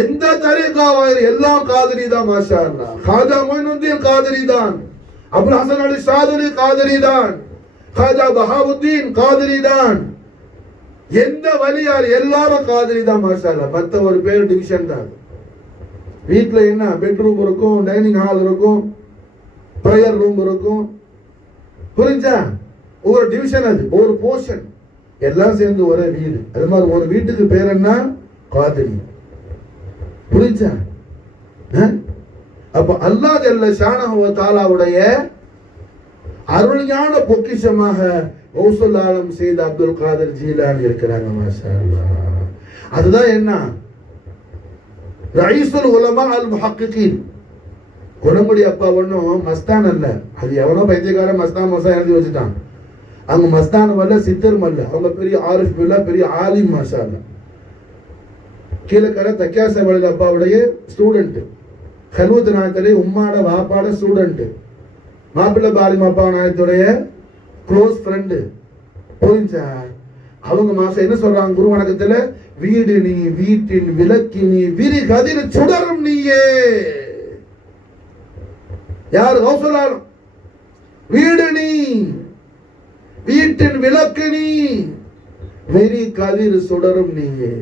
எந்த தரீகாவாயிரு எல்லாம் காதிரி தான். மாஷா அல்லாஹ். காஜா மொய்னுத்தீன் காதிரி தான், அபுல் ஹசன் அலி ஷாதுலி காதிரி தான், காஜா பஹாவுத்தீன் காதிரி தான். எந்த வலியார் எல்லாரும் காதிரி தான். மாஷா அல்லாஹ். மத்த ஒரு பேர் டிவிஷன் தான். வீட்டுல என்ன பெட்ரூம் இருக்கும், டைனிங் ஹால் இருக்கும், பிரேயர் ரூம் இருக்கும், புரிஞ்சா? ஒரு டிவிஷன், அது ஒரு போர்ஷன், எல்லாம் சேர்ந்து ஒரே வீடு. அது மாதிரி ஒரு வீட்டுக்கு பேர் என்ன? காதிரி. புரிஞ்சா? அப்ப அல்லாஹ் ஜல்ல ஷானஹு வ தஆலாவுடைய அருள்ஞான பொக்கிஷமாக கௌசுல் ஆலம் சையத் அப்துல் காதிர் ஜீலானி இருக்கிறாங்க. மாஷா அல்லாஹ். அதுதான் என்ன ரயீசுல் உலமா அல் முஹக்கிகீன். குணமுடி அப்பா ஒன்றும் மஸ்தான் அல்ல, அது எவனோ பைத்தியக்காரன் மஸ்தான் மசா எழுதி வச்சுட்டான். அவங்க மஸ்தான் அல்ல, சித்தரும் அல்ல, அவங்க பெரிய ஆரிஃப் இல்ல, பெரிய ஆலிம். மாஷா அல்லாஹ். கீழக்கரை தக்கியாச வழியில் அப்பாவுடைய ஸ்டூடெண்ட், கல்வத்து நாயத்துடைய உம்மாட வாப்பாட ஸ்டூடெண்ட், மாப்பிள்ளை பாலிம் அப்பா நாயத்துடைய க்ளோஸ் ஃப்ரெண்டு. புரிஞ்சா? அவங்க மாசம் என்ன சொல்றாங்க குரு வணக்கத்துல, வீடு நீ வீட்டின் விளக்கி நீ விரி கதிர சுடரும் நீயே. யார்? கௌசுல் ஆலம். வீடு நீ வீட்டின் விளக்கு நீ விரி கதிர் சுடரும் நீயே.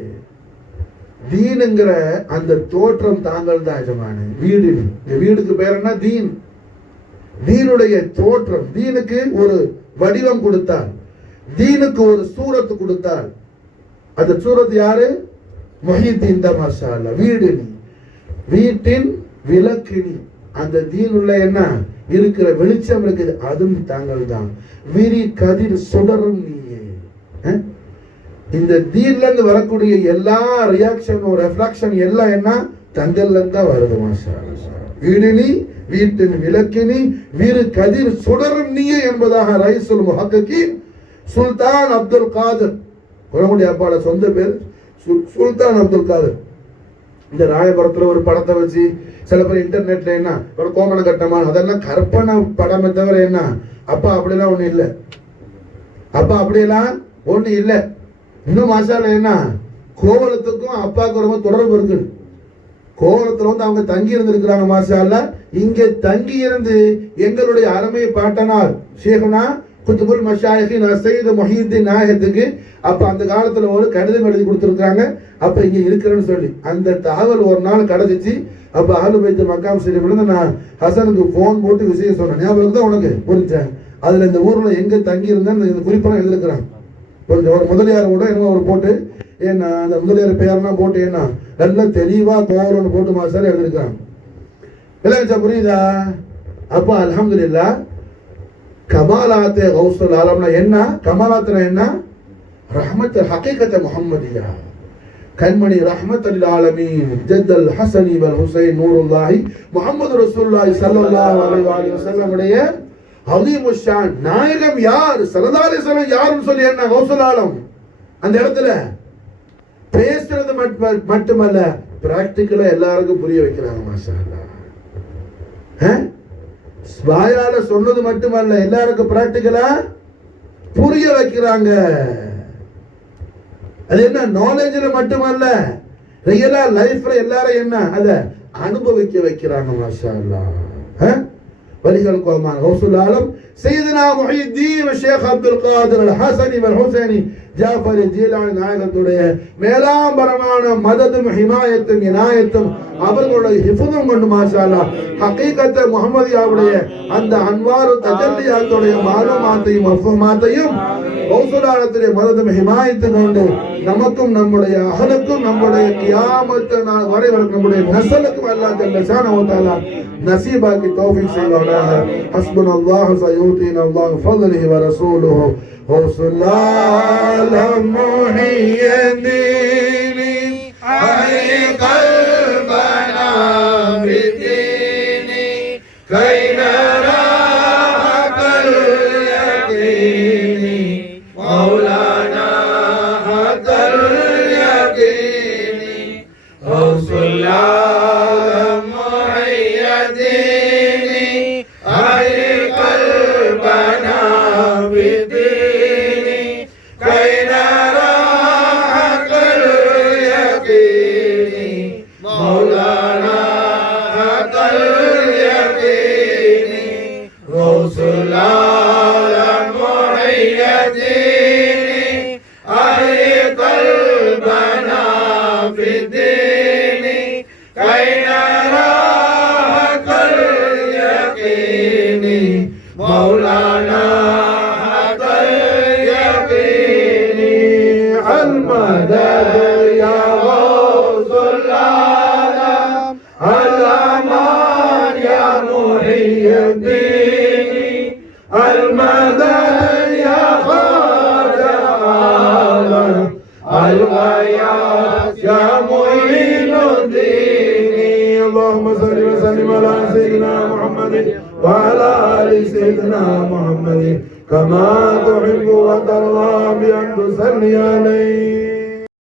தீனுங்கிற அந்த தோற்றம் தாங்கள் தான் எஜமானே. வீடு, இந்த வீடுக்கு பேர் என்ன? தீன். தீனுடைய தோற்றம், தீனுக்கு ஒரு வடிவம் கொடுத்தார், தீனுக்கு ஒரு சூரத்து கொடுத்தார். அந்த சூரத் யாரு? முஹிதீன் தான். மாஷா அல்லாஹ். வீடு நீ வீட்டின் விளக்கு நீ. அந்த தீனுள்ள என்ன இருக்கிற வெளிச்சம் இருக்குது, அதுவும் தாங்கள் தான். விரி கதிர் சுடரும் நீயே. இந்த தீன்ல இருந்து வரக்கூடிய எல்லா ரியாக்ஷனும் ரெஃப்ளக்ஷன் எல்லாம் என்ன? தங்கள்ல இருந்து தான் வருது. மாஷா அல்லாஹ். வீடு நீ வீட்டின் விளக்கினி விரு கதிர் சுடரும் நீயே என்பதாக ரயீசுல் முஹக்கிகீன் சுல்தான் அப்துல் காதிர், குணமுடி அப்பாட சொந்த பேர் சுல்தான் அப்துல் காதிர். இந்த ராயபுரத்துல ஒரு படத்தை வச்சு சில பேர் இன்டர்நெட்ல என்ன ஒரு கோமண கட்டமா, அதெல்லாம் கற்பனை படமே தவிர என்ன அப்பா அப்படியெல்லாம் ஒண்ணு இல்லை. அப்பா அப்படியெல்லாம் ஒண்ணு இல்லை. இன்னும் மாஷால என்ன கோவலத்துக்கும் அப்பாவுக்கு ரொம்ப தொடர்பு இருக்குது. கோவலத்துல வந்து அவங்க தங்கி இருந்திருக்கிறாங்க. மாஷால்ல இங்க தங்கி இருந்து எங்களுடைய அருமை பாட்டனார் ஷேகுனா குத்துபுல் மஷாயிஹின் சையத் முஹிதீன் நாயகத்துக்கு அப்ப அந்த காலத்துல ஒரு கடிதம் எழுதி கொடுத்துருக்காங்க. அப்ப இங்க இருக்கிறேன்னு சொல்லி அந்த தகவல் ஒரு நாள் கிடைச்சிச்சு. அப்ப அஹ்லு பைத் மக்காம் ஷரீஃப்ல நான் ஹசனுக்கு போன் போட்டு விஷயம் சொன்னேன். ஞாபகம் தான் உனக்கு? புரிஞ்சேன். அதுல இந்த ஊர்ல எங்க தங்கி இருந்தேன்னு இந்த குறிப்பெல்லாம் எழுதிருக்கிறாங்க. கொஞ்சம் ஒரு முதலியார் கூட என்ன ஒரு போட்டு ஏன்னா அந்த முதலியார் பேரெல்லாம் போட்டு என்ன நல்லா தெளிவா கோவலன்னு போட்டு மாசாரி எழுதிருக்காங்க. இல்லைச்சா? புரியுதா? அப்ப அல்ஹம்துலில்லாஹ் கமாலாத்தே கௌசுல் ஆலம்னா என்ன? கமாலாத்னா என்ன? ரஹ்மத் ஹகீகத் முஹம்மதியா, கண்மணி ரஹ்மத் லில் ஆலமீன் ஜத்தல் ஹஸனி வல் ஹுசைன் நூருல்லாஹி முஹம்மது ரசூலுல்லாஹி ஸல்லல்லாஹு அலைஹி வஸல்லம் உடைய அலீமுஷ் ஷான் நாயகம் யார்? ஸல்லல்லாஹு அலைஹி வஸல்லம் யாருன்னு சொல்லி என்ன கௌசுல் ஆலம் அந்த இடத்துல பேசுறது மட்டுமல்ல, பிராக்டிக்கலா எல்லாருக்கும் புரிய வைக்கிறாங்க. மாஷா அல்லாஹ். வாயால சொன்னது மட்டுமல்ல, எல்லாருக்கும் பிராக்டிக்கலா புரிய வைக்கிறாங்க. அது என்ன நாலேஜ்ல மட்டுமல்ல, ரியலா லைஃப்ல எல்லாரும் என்ன அத அனுபவிக்க வைக்கிறாங்க. மாஷா அல்லாஹ். வலிகள் கோமான் கௌசுல் ஆலம் சையதுனா முஹியுத்தீன் ஷேக் அப்துல் காதிர் அல் ஹஸனி வல் ஹுசைனி ஜாஃபர் ஜீலானி நாயகத்துடைய மேலாம்பரமான மததும் ஹிமாயத்தும் இனாயத்தும் அவர்களுடைய ஹிஃபுதும் கொண்டு மாஷா அல்லாஹ் ஹகீகத் முஹம்மதியாவுடைய அந்த அன்வாரு தஜல்லியாத்துடைய மாலுமாத்தையும் மஃஹூமாத்தையும் கௌசுல் ஆலத்துடைய மததும் ஹிமாயத்தும் கொண்டு நமக்கும் நம்முடைய அஹலுக்கும் நம்முடைய கியாமத் நாள் வரை நம்முடைய நஸ்லுக்கும் அல்லாஹ் ஜல்ல ஷானஹு வ தஆலா நசீபாக்கி தௌஃபீக் செய்வானாக. ஹஸ்புனல்லாஹு சயூதீன அல்லாஹு ஃபضله ورسوله غوث العالم محي الدين أحي قلبنا بالدين كي نرى حق اليقين مولانا حق اليقين غوث العالم محي الدين أحي قلبنا بالدين كي نرى حق اليقين مولانا حق اليقين غوث العالم محي الدين أحي قلبنا بالدين كي نرى حق اليقين مولانا حق اليقين المدد يا غوث العالم الأمان يا محي الدين المدد يا خادم العالم الغياث يا معين الدين. اللهم صل وسلم على سيدنا محمد وعلى آل سيدنا محمد كما تحب وترضى بأن تصلي عليه.